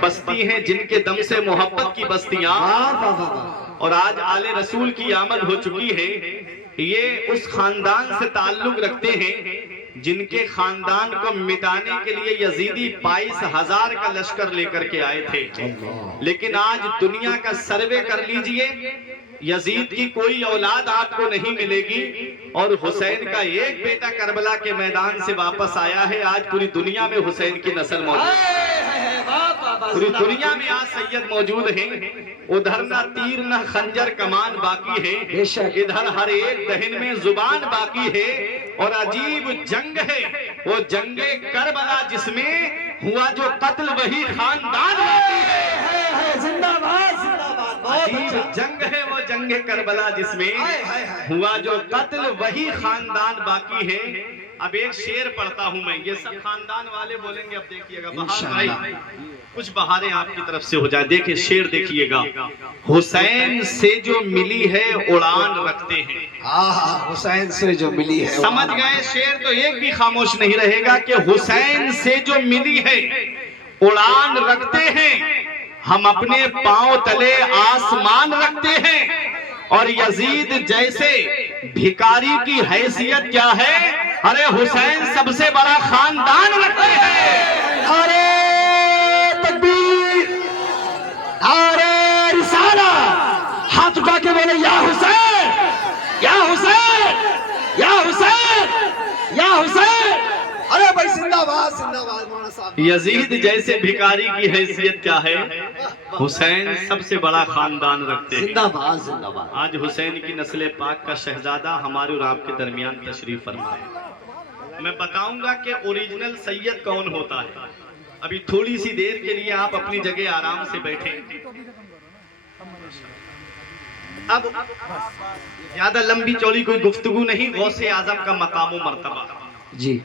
بستی ہیں جن کے دم سے محبت کی بستیاں، اور آج آل رسول کی آمد ہو چکی ہے۔ یہ اس خاندان سے تعلق رکھتے ہیں جن کے خاندان کو مٹانے کے لیے یزیدی 22,000 کا لشکر لے کر کے آئے تھے، لیکن آج دنیا کا سروے کر لیجئے، یزید کی کوئی اولاد آپ کو نہیں ملے گی، اور حسین کا ایک بیٹا کربلا کے میدان سے واپس آیا ہے۔ آج پوری دنیا میں حسین کی نسل موجود ہے، پوری دنیا میں آج سید موجود ہیں۔ ادھر نہ تیر نہ خنجر کمان باقی ہے، ادھر ہر ایک دہن میں زبان باقی ہے، اور عجیب جنگ ہے وہ جنگ کربلا جس میں ہوا جو قتل وہی خاندان باقی ہے۔ زندہ باد، عجیب جنگ ہے وہ جنگ کربلا جس میں ہوا جو قتل وہی خاندان باقی ہے۔ اب ایک شعر پڑھتا ہوں میں، یہ سب خاندان والے بولیں گے، اب دیکھیے گا بہار بھائی کچھ بہاریں آپ کی طرف سے ہو جائے۔ دیکھیں شعر دیکھیے گا، حسین سے جو ملی ہے اڑان رکھتے ہیں۔ حسین سے جو ملی ہے، سمجھ گئے شعر تو ایک بھی خاموش نہیں رہے گا کہ حسین سے جو ملی ہے اڑان رکھتے ہیں، ہم اپنے پاؤں تلے آسمان رکھتے ہیں، اور یزید جیسے بھکاری کی حیثیت کیا ہے، ارے حسین سب سے بڑا خاندان رکھتے ہیں۔ ارے تکبیر، ارے رسالہ، ہاتھ اٹھا کے بولے یا حسین، یا حسین، یا حسین، یا حسین۔ ارے بھائی زندہ باد، زندہ باد مولانا صاحب۔ یزید جیسے بھکاری کی حیثیت کیا ہے، حسین سب سے بڑا خاندان رکھتے ہیں۔ زندہ باد، زندہ باد۔ آج حسین کی نسل پاک کا شہزادہ ہمارے اور آپ کے درمیان تشریف فرما ہے۔ میں بتاؤں گا کہ اوریجنل سید کون ہوتا ہے۔ ابھی تھوڑی سی دیر کے لیے آپ اپنی جگہ آرام سے بیٹھیں۔ اب زیادہ لمبی چوڑی کوئی گفتگو نہیں، غوث اعظم کا مقام و مرتبہ۔ جی،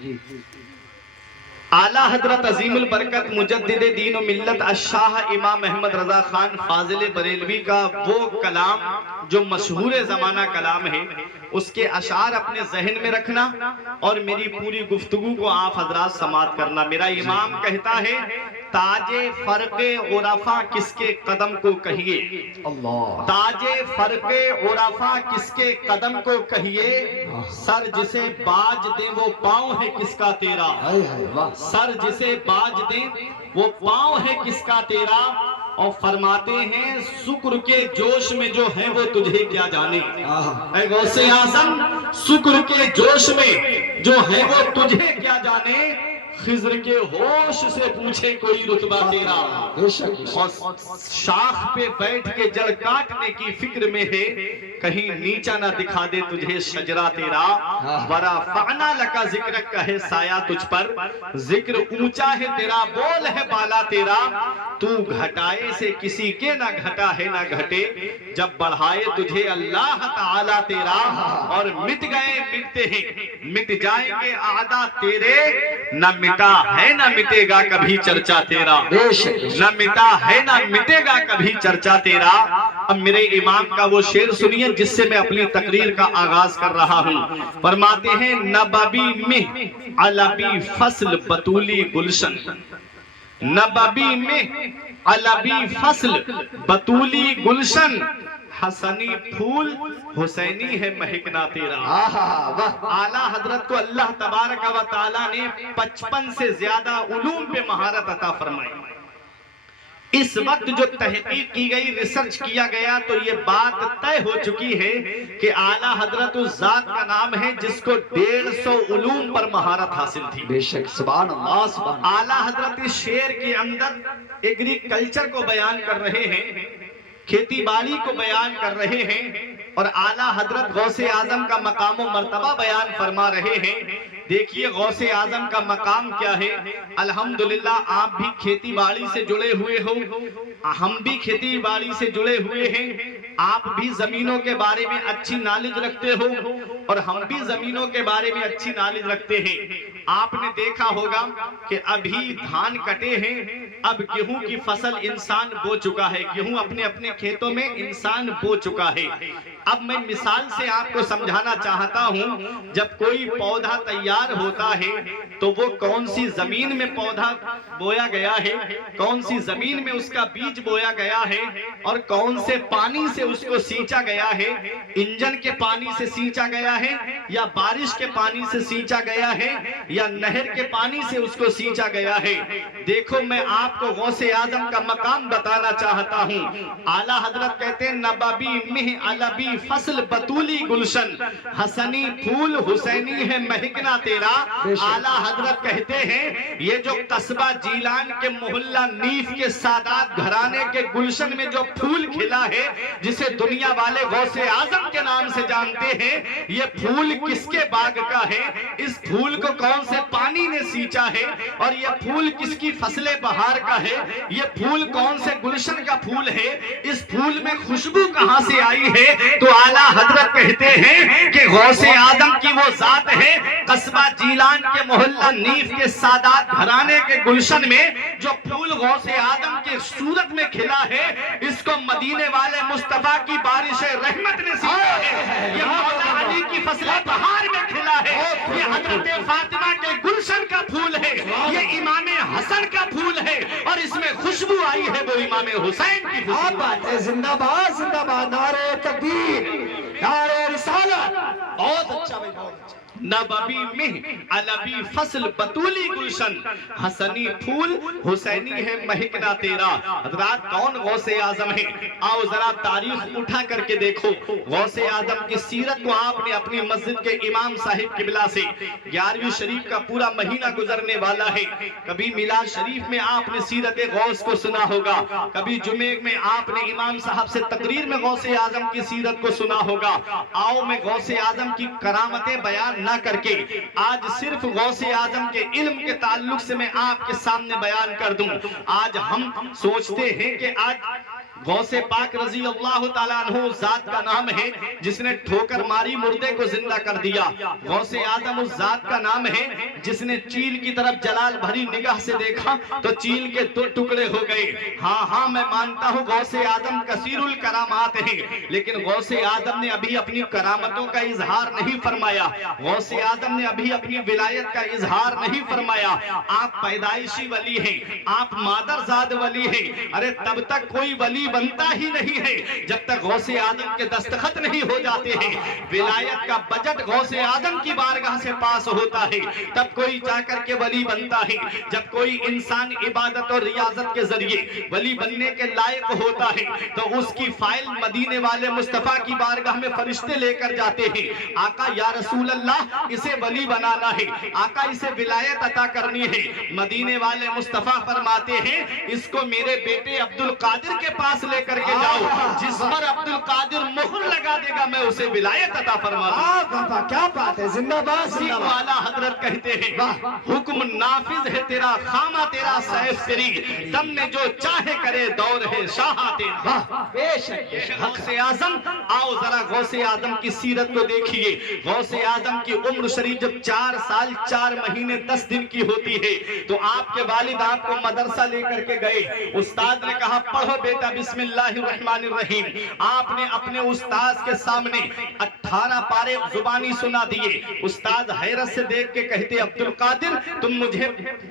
اعلیٰ حضرت عظیم البرکت مجدد دین و ملت الشاہ امام احمد رضا خان فاضل بریلوی کا وہ کلام جو مشہور زمانہ کلام ہے، اس کے اشعار اپنے ذہن میں رکھنا اور میری پوری گفتگو کو آپ حضرات سماعت کرنا۔ میرا امام کہتا ہے، تاج فرق عرفا کس کے قدم کو کہیے، اللہ، تاج فرق عرفا کس کے قدم کو کہیے، سر جسے باج دے وہ پاؤں ہے کس کا تیرا، سر جسے باج دے وہ پاؤں ہے کس کا تیرا، اور فرماتے ہیں شکر کے جوش میں جو ہے وہ تجھے کیا جانے۔ اے غوث اعظم، شکر کے جوش میں جو ہے وہ تجھے کیا جانے، خضر کے ہوش سے پوچھے کوئی رتبہ تیرا، اور شاخ پہ بیٹھ کے جڑ کاٹنے کی فکر میں ہے، کہیں نیچا نہ دکھا دے تجھے شجرہ تیرا، ورفعنا لکا ذکرک کہے سایہ تجھ پر، ذکر اونچا ہے تیرا، بول ہے بالا تیرا، تو گھٹائے سے کسی کے نہ گھٹا ہے نہ گھٹے، جب بڑھائے تجھے اللہ تعالیٰ تیرا، اور مٹ گئے مٹتے ہیں، مٹ جائیں گے اعداء تیرے، نہ مٹا ہے نہ مٹے گا کبھی چرچا تیرا، نہ مٹا ہے نہ مٹے گا کبھی چرچا تیرا۔ اب میرے امام کا وہ شعر سنیے جس سے میں اپنی تقریر کا آغاز کر رہا ہوں۔ فرماتے ہیں، نببی میں علبی فصل بطولی گلشن، نببی میں علبی فصل بطولی گلشن، حسنی پھول حسینی ہے مہکنا تیرا۔ اعلیٰ حضرت کو اللہ تبارک و تعالیٰ نے 55 سے زیادہ علوم پہ مہارت عطا فرمائی۔ اس وقت جو تحقیق کی گئی، ریسرچ کیا گیا، تو یہ بات طے ہو چکی ہے کہ اعلیٰ حضرت اس ذات کا نام ہے جس کو 150 علوم پر مہارت حاصل تھی۔ بے شک، سبحان اللہ، سبحان اللہ۔ اعلیٰ حضرت اس شعر کے اندر ایگریکلچر کو بیان کر رہے ہیں، کھیتی باڑی کو بیان کر رہے ہیں، اور اعلیٰ حضرت غوث اعظم کا مقام و مرتبہ بیان فرما رہے ہیں۔ دیکھیے غوث اعظم کا مقام کیا ہے۔ الحمدللہ آپ بھی کھیتی باڑی سے جڑے ہوئے ہو، ہم بھی کھیتی باڑی سے جڑے ہوئے ہیں، آپ بھی زمینوں کے بارے میں اچھی نالج رکھتے ہو، اور ہم بھی زمینوں کے بارے میں اچھی نالج رکھتے ہیں۔ آپ نے دیکھا ہوگا کہ ابھی دھان کٹے ہیں، اب گیہوں کی فصل انسان بو چکا ہے، گیہوں اپنے اپنے کھیتوں میں انسان بو چکا ہے۔ اب میں مثال سے آپ کو سمجھانا چاہتا ہوں، جب کوئی پودا تیار ہوتا ہے تو وہ کون سی زمین میں پودا بویا گیا ہے، کون سی زمین میں اس کا بیج بویا گیا ہے، اور کون سے پانی سے اس کو سینچا گیا ہے، انجن کے پانی سے سینچا گیا ہے یا بارش کے پانی سے سینچا گیا ہے یا نہر کے پانی سے اس کو سینچا گیا ہے۔ دیکھو میں آپ کو غوث اعظم کا مقام بتانا چاہتا ہوں۔ اعلیٰ حضرت کہتے ہیں نبابی مہ علبی فصل بطولی گلشن، حسنی پھول حسینی ہے مہکنا تیرا۔ اعلیٰ حضرت کہتے ہیں یہ جو قصبہ جیلان کے محلہ نیف کے سادات گھرانے کے گلشن میں جو پھول کھلا ہے، جسے دنیا والے غوث اعظم کے نام سے جانتے ہیں، یہ پھول کس کے باغ کا ہے، اس پھول کو کون سے پانی نے سینچا ہے، اور یہ پھول کس کی فصل بہار کا ہے، یہ پھول کون سے گلشن کا پھول ہے، اس پھول میں خوشبو کہاں سے آئی ہے؟ تو اعلیٰ حضرت کہتے ہیں کہ غوث اعظم کی وہ ذات ہے، قصبہ جیلان کے محلہ نیف کے سادات گھرانے کے گلشن میں جو پھول غوث اعظم کی صورت میں کھلا ہے، اس کو مدینے والے مصطفیٰ کی بارش رحمت نے سینچا ہے۔ یہ مولا علی کی فصل بہار میں کھلا ہے، یہ حضرت فاطمہ کے گلشن کا پھول ہے، یہ امام حسن کا پھول ہے، اور اس میں خوشبو آئی ہے وہ امام حسین کی خوشبو ہے۔ زندہ باد زندہ باد، نعرہ تکبیر، نعرہ رسالت۔ بہت اچھا بھائی، بہت اچھا۔ نبابی مہ علبی فصل بطولی گلشن، حسنی پھول حسینی ہے مہکنا تیرا۔ حضرات کون غوث اعظم ہے؟ آؤ ذرا تاریخ اٹھا کر کے دیکھو۔ غوث اعظم کی سیرت کو آپ نے اپنی مسجد کے امام صاحب قبلہ سے 11ویں شریف کا پورا مہینہ گزرنے والا ہے، کبھی میلاد شریف میں آپ نے سیرت غوث کو سنا ہوگا، کبھی جمعے میں آپ نے امام صاحب سے تقریر میں غوث اعظم کی سیرت کو سنا ہوگا۔ آؤ میں غوث اعظم کی کرامتیں بیان نہ کر کے آج صرف غوث اعظم کے علم کے تعلق سے میں آپ کے سامنے بیان کر دوں۔ آج ہم سوچتے ہیں کہ آج غوث پاک رضی اللہ تعالیٰ عنہ ذات کا نام ہے جس نے ٹھوکر ماری مردے کو زندہ کر دیا۔ غوث اعظم اس ذات کا نام ہے جس نے چیل کی طرف جلال بھری نگاہ سے دیکھا تو چیل کے دو ٹکڑے ہو گئے۔ ہاں میں مانتا ہوں غوث اعظم کثیر الکرامات ہیں، لیکن غوث اعظم نے ابھی اپنی کرامتوں کا اظہار نہیں فرمایا، غوث اعظم نے ابھی اپنی ولایت کا اظہار نہیں فرمایا۔ آپ پیدائشی ولی ہیں، آپ مادرزاد ولی ہیں، ارے تب تک کوئی ولی بنتا ہی نہیں ہے جب تک غوث اعظم کے دستخط نہیں ہو جاتے ہیں۔ ولایت کا بجٹ غوث اعظم کی بارگاہ سے پاس ہوتا ہے تب کوئی جا کر کے ولی بنتا ہے۔ جب کوئی انسان عبادت اور ریاضت کے ذریعے ولی بننے کے لائق ہوتا ہے تو اس کی فائل مدینے والے مصطفیٰ کی بارگاہ میں فرشتے لے کر جاتے ہیں، آقا یا رسول اللہ اسے ولی بنانا ہے، آقا اسے ولایت عطا کرنی ہے۔ مدینے والے مصطفیٰ فرماتے ہیں اس کو میرے بیٹے عبد القادر کے پاس لے کر کے جاؤ، جس پر عبد القادر مہر لگا دے گا میں اسے ولایت عطا فرما دوں۔ کیا بات ہے، زندہ باد اسی کو اعلیٰ حضرت کہتے ہیں حکم نافذ ہے تیرا، خامہ تیرا، سیف تیری، دم میں جو چاہے کرے دور ہے شاہ تیرا۔ بے شک غوث اعظم، آؤ ذرا غوث اعظم کی سیرت کو دیکھیے۔ غوث اعظم کی عمر شریف جب 4 سال 4 مہینے 10 دن کی ہوتی ہے تو آپ کے والد آپ کو مدرسہ لے کر کے گئے، استاد نے کہا پڑھو بیٹا بسم اللہ الرحمن الرحیم۔ آپ نے اپنے استاد کے سامنے 18 پارے زبانی سنا دیے۔ استاد حیرت سے دیکھ کے کہتے عبد القادر تم مجھے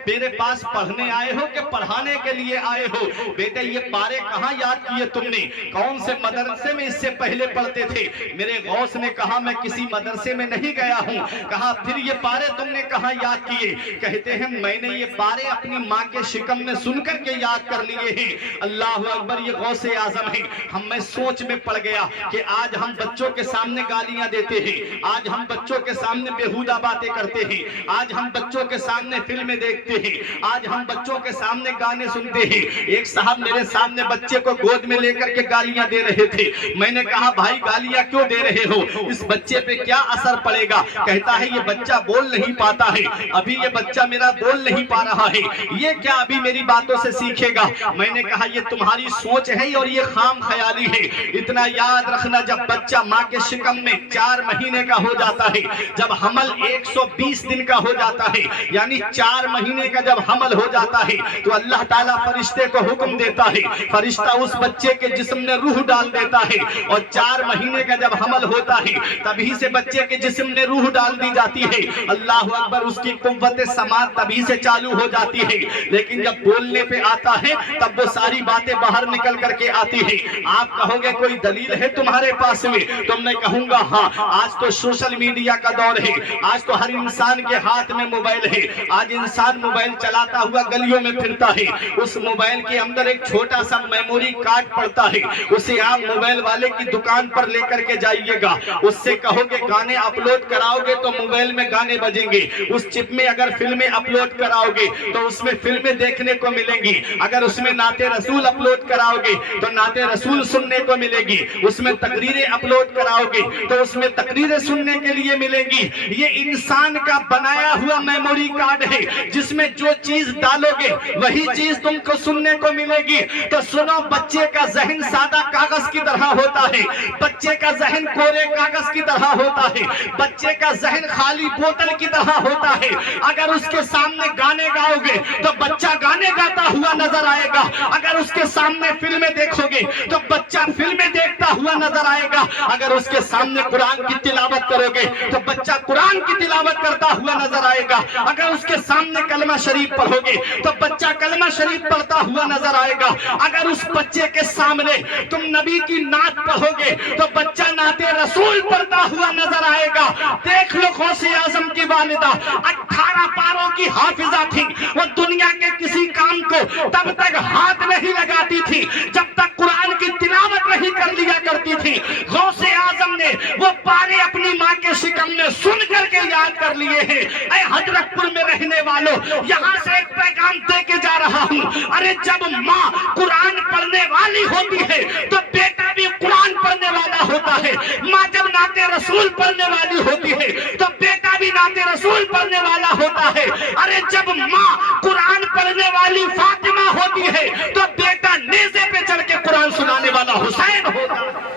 میرے پاس پڑھنے آئے ہو کہ پڑھانے کے لیے آئے ہو؟ بیٹے یہ پارے کہاں یاد کیے تم نے؟ کون سے مدرسے میں اس سے پہلے پڑھتے تھے؟ میرے غوث نے کہا میں کسی مدرسے میں نہیں گیا ہوں۔ کہا پھر یہ پارے تم نے کہاں یاد کیے؟ کہتے ہیں میں نے یہ پارے اپنی ماں کے شکم میں سن کر کے یاد کر لیے ہیں۔ اللہ اکبر، یہ غوث اعظم ہے۔ میں سوچ میں پڑ گیا کہ آج ہم بچوں کے سامنے گالیاں دیتے ہیں، آج ہم بچوں کے سامنے بیہودہ باتیں کرتے ہیں، آج ہم بچوں کے سامنے فلمیں دیکھتے ہیں، آج ہم بچوں کے سامنے گانے سنتے ہیں۔ ایک صاحب میرے سامنے بچے کو گود میں لے کر کے گالیاں دے رہے تھے۔ میں نے کہا بھائی گالیاں کیوں دے رہے ہو؟ اس بچے پہ کیا اثر پڑے گا؟ کہتا ہے یہ بچہ بول نہیں پاتا ہے، ابھی یہ بچہ میرا بول نہیں پا رہا ہے، یہ کیا ابھی میری باتوں سے سیکھے گا؟ میں نے کہا یہ تمہاری سوچ ہے اور یہ خام خیالی ہے۔ اتنا یاد رکھنا جب بچہ ماں کے شکم میں 4 महीने का हो जाता है, जब हमल 120 दिन का हो जाता है, यानी 4 महीने का जब हमल हो जाता है तो अल्लाह ताला फरिश्ते को हुक्म देता है, फरिश्ता उस बच्चे के जिस्म में रूह डाल देता है, और 4 महीने का जब हमल होता है तभी से बच्चे के जिस्म में रूह डाल दी जाती है। अल्लाह अकबर, उसकी कुव्वत समात तभी से चालू हो जाती है। लेकिन जब बोलने पे आता है तब वो सारी बातें बाहर निकल करके आती है। आप कहोगे कोई दलील है तुम्हारे पास में, तो मैं कहूंगा हाँ, आज तो सोशल मीडिया का दौर है, आज तो हर इंसान के हाथ में मोबाइल है। आज इंसान मोबाइल चलाता हुआ गलियों में फिरता है, उस मोबाइल के अंदर एक छोटा सा मेमोरी कार्ड पड़ता है, उसे आप मोबाइल वाले की दुकान पर लेकर के जाइएगा, उससे कहोगे गाने अपलोड कराओगे तो मोबाइल में गाने बजेंगे। उस चिप में अगर फिल्में अपलोड कराओगे तो उसमें फिल्में देखने को मिलेंगी। अगर उसमें नाते रसूल अपलोड कराओगे तो नाते रसूल सुनने को मिलेगी। उसमें तकरीरें अपलोड कराओगे तो उसमें तकरीरें सुनने के लिए मिलेंगी। ये इंसान का बनाया हुआ मेमोरी कार्ड है, जिसमें जो चीज डालोगे वही चीज तुमको सुनने को मिलेगी। तो सुनो, बच्चे का जहन सादा कागज की तरह होता है, बच्चे का जहन कोरे कागज की तरह होता है, बच्चे का जहन खाली बोतल की तरह होता है। अगर उसके सामने गाने गाओगे तो बच्चा गाने गाता हुआ नजर आएगा, अगर उसके सामने फिल्में देखोगे तो बच्चा फिल्में देखता हुआ नजर आएगा, अगर उसके सामने कुरान की तिलावत करोगे तो बच्चा कुरान की तिलावत करता हुआ नजर आएगा, अगर उसके सामने कलमा शरीफ पढ़ोगे तो बच्चा कलमा शरीफ पढ़ता हुआ नजर आएगा, अगर उस बच्चे के सामने तुम नबी की नात पढ़ोगे तो बच्चा नाते रसूल पढ़ता हुआ नजर आएगा। देख लो, गौसे आजम की वालिदा 18 पारों की हाफिजा थी, वो दुनिया के किसी काम को तब तक हाथ नहीं लगाती थी जब तक कुरान की तिलावत नहीं कर लिया करती थी। गौसे आजम ने वो पारे अपनी माँ के शिकम में सुन करके याद कर लिए हैं। ऐ हजरतपुर में रहने वालों, यहाँ से एक पैगाम दे के जा रहा हूँ। अरे जब माँ कुरान पढ़ने वाली होती है तो बेटा भी कुरान पढ़ने वाला होता है। माँ जब नाते रसूल पढ़ने वाली होती है तो बेटा भी नाते रसूल पढ़ने वाला होता है। अरे जब माँ कुरान पढ़ने वाली फातिमा होती है तो बेटा नेज़े पे चढ़ के कुरान सुनाने वाला हुसैन होता है।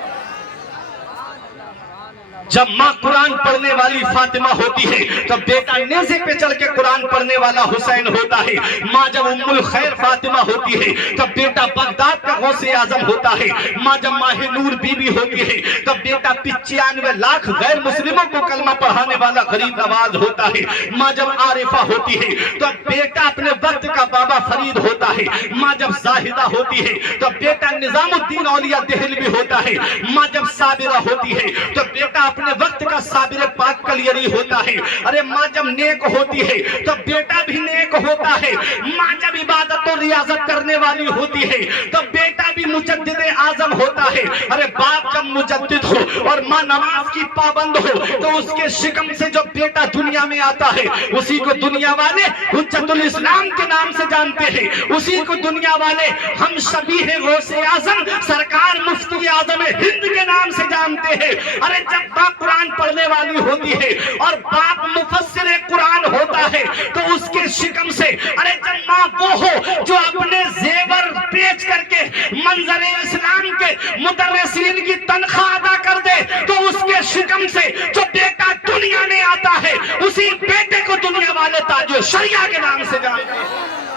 जब माँ कुरान पढ़ने वाली फातिमा होती है तो बेटा नेज़े पे चढ़ के कुरान पढ़ने वाला हुसैन होता है। माँ जब उम्मुल खैर फातिमा होती है तो बेटा बगदाद का गौसे आजम होता है। माँ जब माहे नूर बीबी होती है तो बेटा 95 लाख गैर मुस्लिमों को कलमा पढ़ाने वाला गरीब नवाज होता है। माँ जब आरिफा होती है तो बेटा अपने वक्त का बाबा फरीद होता है। माँ जब जाहिदा होती है तो बेटा निजामुद्दीन औलिया देहलवी होता है। माँ जब साबिरा होती है तो बेटा अपने वक्त का साबिर पाक कलियरी होता है। अरे माँ जब नेक होती है तो बेटा भी नेक होता है। माँ जब इबादत और रियाजत करने वाली होती है तो बेटा भी मुजद्दिद आजम होता है। अरे बाप जब मुजद्दिद हो और माँ नमाज की पाबंद हो तो उसके शिकम से जो बेटा दुनिया में आता है उसी को दुनिया वाले हुज्जतुल इस्लाम के नाम से जानते हैं, उसी को दुनिया वाले हम शबीह गौसे आजम सरकार मुफ्ती आजम हिंद के नाम से जानते हैं। अरे जब बाप कुरान पढ़ने वाली होती है और बाप मुफस्सिर कुरान होता है तो उसके शिकम से, अरे जब माँ वो हो जो अपने जेवर बेच करके मंजर इस्लाम के मुदर्रिसीन की तनख्वाह अदा कर दे तो उसके शिकम से जो बेटा दुनिया में आता है उसी बेटे को दुनिया वाले ताजो शरिया के नाम से जानते हैं,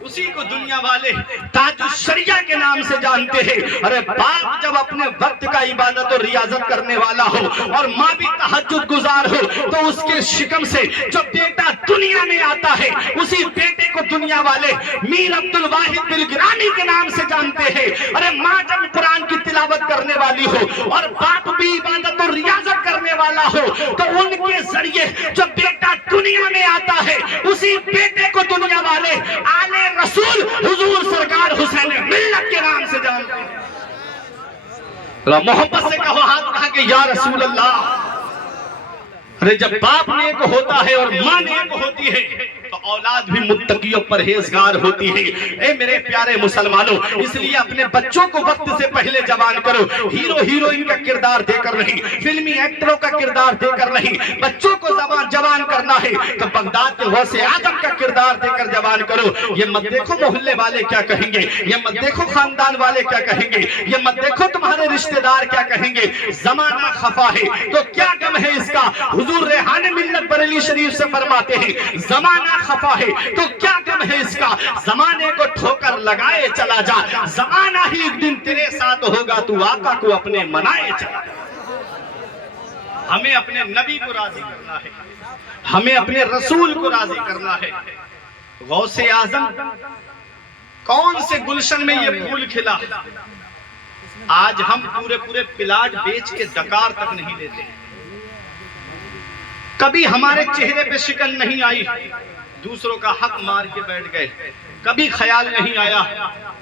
उसी को दुनिया वाले ताजो शरिया के नाम से जानते हैं। अरे बाप जब अपने वक्त का इबादत और रियाजत करने वाला हो और माँ भी तहज्जुद गुजार हो तो उसके शिकम से जो बेटा दुनिया में आता है उसी बेटे को दुनिया वाले मीर अब्दुल वाहिद बिल गिलानी के नाम से जानते हैं। अरे माँ जब कुरान की तिलावत करने वाली हो और बाप भी इबादत और रियाजत करने वाला हो तो उनके जरिए जो बेटा दुनिया में आता है उसी बेटे को दुनिया वाले आले रसूल हुजूर सरकार हुसैन मिल्लत के नाम से जानते हैं। मोहब्बत से कहो, हाथ उठा के या रसूल अल्लाह। अरे जब बाप नेक होता है और माँ नेक होती है तो औलाद भी मुत्तकी और परहेजगार होती है। ए मेरे प्यारे मुसलमानों, इसलिए अपने बच्चों को वक्त से पहले जवान करो। हीरो हीरोइन का किरदार देकर नहीं, फिल्मी एक्टरों का किरदार देकर नहीं, बच्चों को जवान करना है तो बगदाद के गौसे आजम का किरदार देकर जवान करो। ये मत देखो मोहल्ले वाले क्या कहेंगे, ये मत देखो खानदान वाले क्या कहेंगे, ये मत देखो तुम्हारे रिश्तेदार क्या कहेंगे। जमाना खफा है तो क्या गम है इसका। हुजूर रेहान मिल्लत बरेली शरीफ से फरमाते हैं जमाना खफा है तो क्या गम है इसका। जमाने को ठोकर लगाए चला जा, जमाना ही एक दिन तेरे साथ होगा, तू आका को अपने मनाए चला। हमें अपने नबी को राजी करना है, हमें अपने रसूल को राजी करना है। गौसे आजम कौन से गुलशन में ये फूल खिला, आज हम पूरे पूरे पिलाज बेच के डकार तक नहीं लेते। कभी हमारे चेहरे पे शिकन नहीं आई, दूसरों का हक मार के बैठ गए, कभी ख्याल नहीं आया।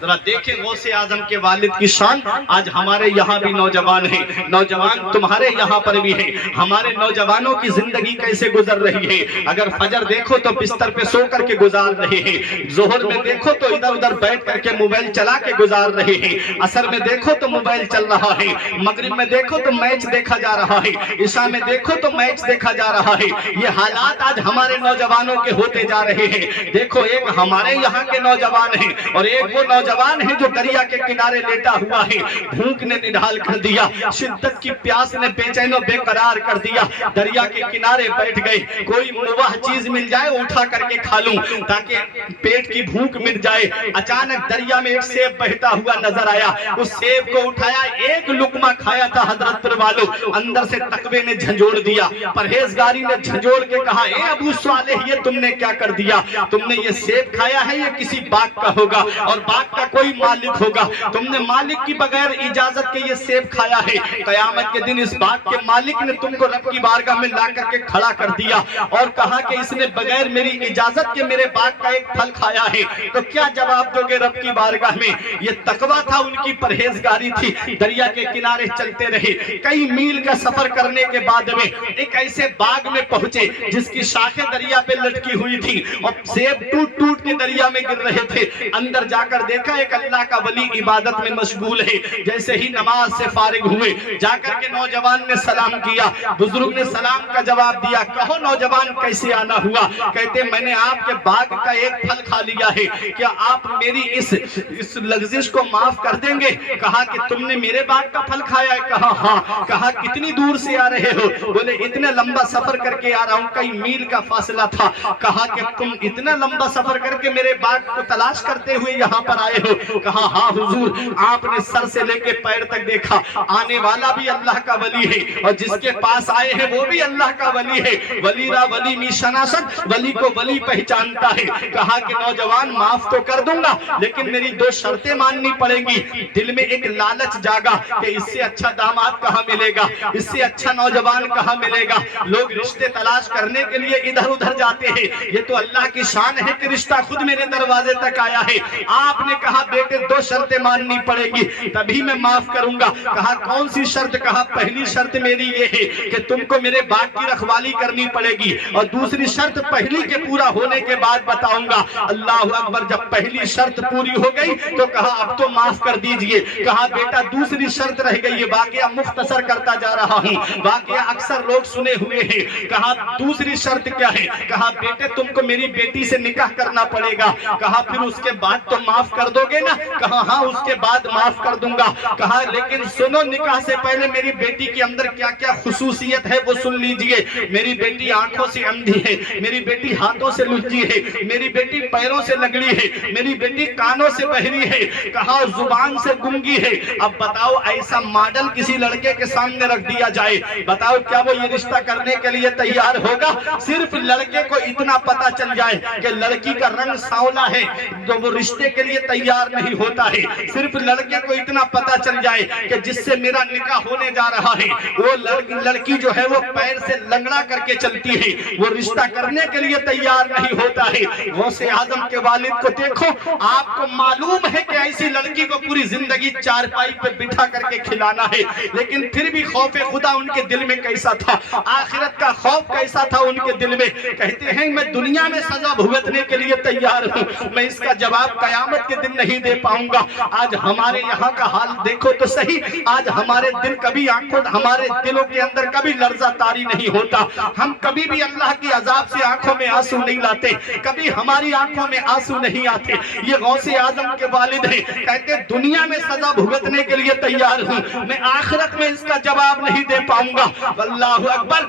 जरा देखें गौसे आजम के वालिद की शान। आज हमारे यहाँ भी नौजवान हैं, नौजवान तुम्हारे यहाँ पर भी हैं। हमारे नौजवानों की जिंदगी कैसे गुजर रही है। अगर फजर देखो तो बिस्तर पे सो करके गुजार रहे हैं, जोहर में देखो तो इधर उधर बैठ करके मोबाइल चला के गुजार रहे हैं, असर में देखो तो मोबाइल चल रहा है, मगरिब में देखो तो मैच देखा जा रहा है, ईशा में देखो तो मैच देखा जा रहा है। ये हालात आज हमारे नौजवानों के होते जा रहे हैं। देखो एक हमारे यहाँ के नौजवान हैं और एक वो नौजवान है जो दरिया के किनारे लेटा हुआ है। भूख ने निढाल कर दिया, शिद्दत की प्यास ने बेचैनो बेकरार कर दिया, दरिया के किनारे बैठ गए। कोई मुबाह चीज मिल जाए उठा करके खा लूं ताकि पेट की भूख मिट जाए। अचानक दरिया में एक सेब बहता हुआ नजर आया, उस सेब को उठाया, एक लुकमा खाया था हजरत पर वालों, अंदर से तकवे ने झंझोड़ दिया, परहेजगारी ने झंझोड़ के कहा ए अबू सालेह ये तुमने क्या कर दिया। तुमने ये सेब खाया है, ये किसी बाग का होगा और बाग का कोई मालिक होगा, तुमने मालिक की बगैर इजाजत के ये सेब खाया है। कयामत के दिन इस बाग के मालिक ने तुमको रब की बारगाह में ला करके खड़ा कर दिया और कहा कि इसने बगैर मेरी इजाजत के मेरे बाग का एक फल खाया है, तो क्या जवाब दोगे रब की बारगाह में। ये तकवा था, उनकी परहेजगारी थी। दरिया के किनारे चलते रहे, कई मील का सफर करने के बाद में एक ऐसे बाग में पहुंचे जिसकी शाखें दरिया पे लटकी हुई थी और सेब टूट टूट के दरिया में गिर रहे थे। अंदर जाकर देखा एक अल्लाह का वली इबादत में मशगूल है। जैसे ही नमाज से फारिग हुए, जाकर के नौजवान ने सलाम किया, बुजुर्ग ने सलाम का जवाब दिया। कहो नौजवान कैसे आना हुआ। कहते मैंने आपके बाग का एक फल खा लिया है, क्या आप मेरी इस लग्जिश को माफ कर देंगे। कहा कि तुमने मेरे बाग का फल खाया है। कहा हाँ। कहा कितनी दूर से आ रहे हो। बोले इतने लंबा सफर करके आ रहा हूँ, कई मील का फासला था। कहा कि तुम इतना लंबा सफर करके मेरे बाग को तलाश करते हुए यहाँ पर आए हो। कहा हाँ हुजूर, आपने सर से लेके पैर तक देखा, आने वाला भी अल्लाह का वली है और जिसके पास आए हैं वो भी अल्लाह का वली है। वलीरा वली मी शनासत, वली को वली पहचानता है। कहा कि नौजवान माफ तो कर दूंगा लेकिन मेरी दो शर्तें माननी पड़ेंगी। दिल में एक लालच जागा कि इससे अच्छा दामाद कहाँ मिलेगा, इससे अच्छा नौजवान कहाँ मिलेगा। लोग रिश्ते तलाश करने के लिए इधर उधर जाते हैं, ये तो अल्लाह की शान है कि रिश्ता खुद मेरे दरवाजे तक आया है। आपने कहा बेटे दो शर्तें माननी पड़ेगी तभी मैं माफ करूंगा। कहा कौन सी शर्त। कहा पहली शर्त मेरी ये है कि तुमको मेरे बाग की रखवाली करनी पड़ेगी और दूसरी शर्त पहली के पूरा होने के बाद बताऊंगा। अल्लाह अकबर। जब पहली शर्त पूरी हो गई तो कहा अब तो माफ कर दीजिए। कहा बेटा दूसरी शर्त रह गई है, वाकया मुख्तसर करता जा रहा हूँ, वाकया अक्सर लोग सुने हुए हैं। कहा दूसरी शर्त क्या है। कहा बेटे तुमको मेरी बेटी से निकाह करना पड़ेगा। कहा फिर उसके बाद तो माफ कर दोगे ना। कहा हाँ उसके बाद माफ कर दूंगा। कहा लेकिन सुनो निकाह से पहले मेरी बेटी के अंदर क्या क्या खुसूसियत है वो सुन लीजिए। मेरी बेटी आंखों से अंधी है, मेरी बेटी हाथों से लुच्ची है, मेरी बेटी पैरों से लगड़ी है, मेरी बेटी कानों से बहरी है, कहा जुबान से गुंगी है। अब बताओ ऐसा मॉडल किसी लड़के के सामने रख दिया जाए, बताओ क्या वो ये रिश्ता करने के लिए तैयार होगा। सिर्फ लड़के को इतना पता चल जाए कि लड़की का रंग सांवला ہے تو وہ رشتے کے لیے تیار نہیں ہوتا ہے. صرف لڑکے کو اتنا پتا چل جائے کہ جس سے میرا نکاح ہونے جا رہا ہے وہ لڑکی جو ہے وہ پیر سے لنگڑا کر کے چلتی ہے, وہ رشتہ کرنے کے لیے تیار نہیں ہوتا ہے. غوث اعظم کے والد کو دیکھو, آپ کو معلوم ہے کہ ایسی لڑکی کو پوری زندگی چارپائی پہ بٹھا کر کے کھلانا ہے, لیکن پھر بھی خوف خدا ان کے دل میں کیسا تھا, آخرت کا خوف کیسا تھا ان کے دل میں. کہتے ہیں میں دنیا میں سزا بھگتنے کے لیے تیار ہوں, میں اس کا جواب قیامت کے دن نہیں دے پاؤں گا. آج ہمارے یہاں کا حال دیکھو تو صحیح, آج ہمارے دل کبھی ہمارے دلوں کے اندر کبھی لرزہ طاری نہیں ہوتا, ہم کبھی بھی اللہ کی عذاب سے آنکھوں میں آنسو نہیں لاتے, کبھی ہماری آنکھوں میں آنسو نہیں آتے. یہ غوث اعظم کے والد ہیں, کہتے ہیں دنیا میں سزا بھگتنے کے لیے تیار ہوں, میں آخرت میں اس کا جواب نہیں دے پاؤں گا. اللہ اکبر.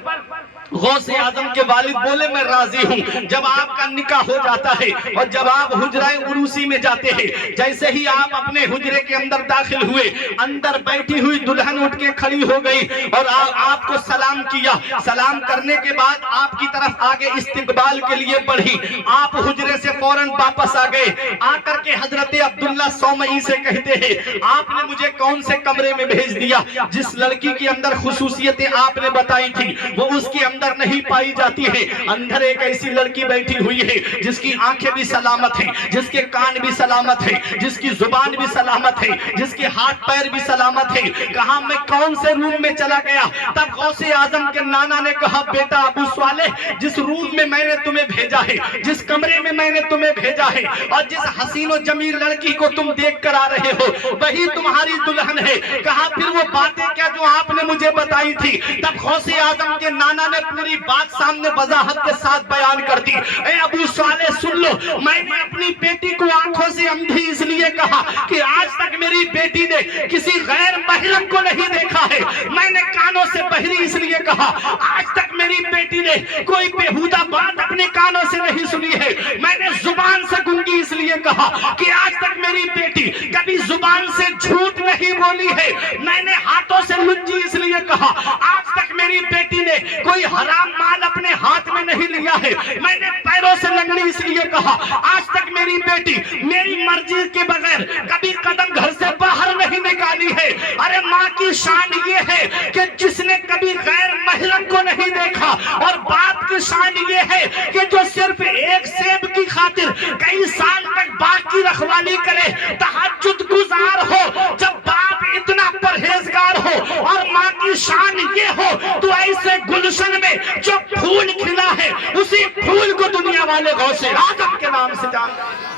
غوث اعظم کے والد بولے میں راضی ہوں. جب آپ کا نکاح ہو جاتا ہے اور جب آپ حجرہ عروسی میں جاتے ہیں, جیسے ہی آپ اپنے حجرے کے اندر داخل ہوئے, اندر بیٹھی ہوئی دلہن اٹھ کے کھڑی ہو گئی اور آپ کو سلام کیا. سلام کرنے کے بعد آپ کی طرف آگے استقبال کے لیے بڑھی. آپ حجرے سے فوراً واپس آ گئے, آ کر کے حضرت عبداللہ سومئی سے کہتے ہیں آپ نے مجھے کون سے کمرے میں بھیج دیا, جس لڑکی کے اندر خصوصیتیں آپ نے بتائی تھی وہ اس کے اندر نہیں پائی جاتی ہے. اندر ایک ایسی لڑکی بیٹھی ہوئی ہے جس کی آنکھیں بھی سلامت ہیں, جس کے کان بھی سلامت ہیں, جس کی زبان بھی سلامت ہے, جس کے ہاتھ پیر بھی سلامت ہیں. کہاں میں کون سے روم میں چلا گیا. تب غوث اعظم کے نانا نے کہا بیٹا ابو صالح, جس روم میں میں نے تمہیں بھیجا ہے, جس کمرے میں میں نے تمہیں بھیجا ہے اور جس حسین و جمیل لڑکی کو تم دیکھ کر آ رہے ہو وہی تمہاری دلہن ہے. کہا پھر وہ باتیں کیا جو آپ نے مجھے بتائی تھی. تب غوث اعظم کے نانا نے پوری بات سامنے وضاحت کے ساتھ بیان کر دی. اے ابو صالح سن لو, میں نے اپنی بیٹی کو آنکھوں سے اندھی اس لیے کہا کہ آج تک میری بیٹی نے کسی غیر محرم کو نہیں دیکھا ہے. میں نے کانوں سے بہری اس لیے کہا, آج تک میری بیٹی نے کوئی بیہودہ بات اپنے کانوں سے نہیں سنی ہے. میں نے زبان سے گنگی اس لیے کہا کہ آج تک میری بیٹی کبھی زبان سے جھوٹ نہیں بولی ہے. میں نے ہاتھوں سے لنجی اس لیے کہا, آج تک میری بیٹی نے کوئی حرام مال اپنے ہاتھ میں نہیں لیا ہے. میں نے پیروں سے لنگڑی اس لیے کہا, آج تک میری بیٹی میری مرضی کے بغیر کبھی قدم گھر سے باہر نہیں نکالی ہے. ارے ماں کی شان یہ ہے کہ جس نے کبھی غیر محرم کو نہیں دیکھا, اور باپ کی شان یہ ہے کہ جو صرف ایک سیب کی خاطر کئی سال تک باغ کی رکھوالی کرے, تہجد گزار ہو. جب باپ اتنا پرہیزگار ہو اور ماں کی شان یہ ہو تو ایسے گلشن میں جو پھول کھلا ہے اسی پھول کو دنیا والے غوث اعظم کے نام سے جانتے ہیں,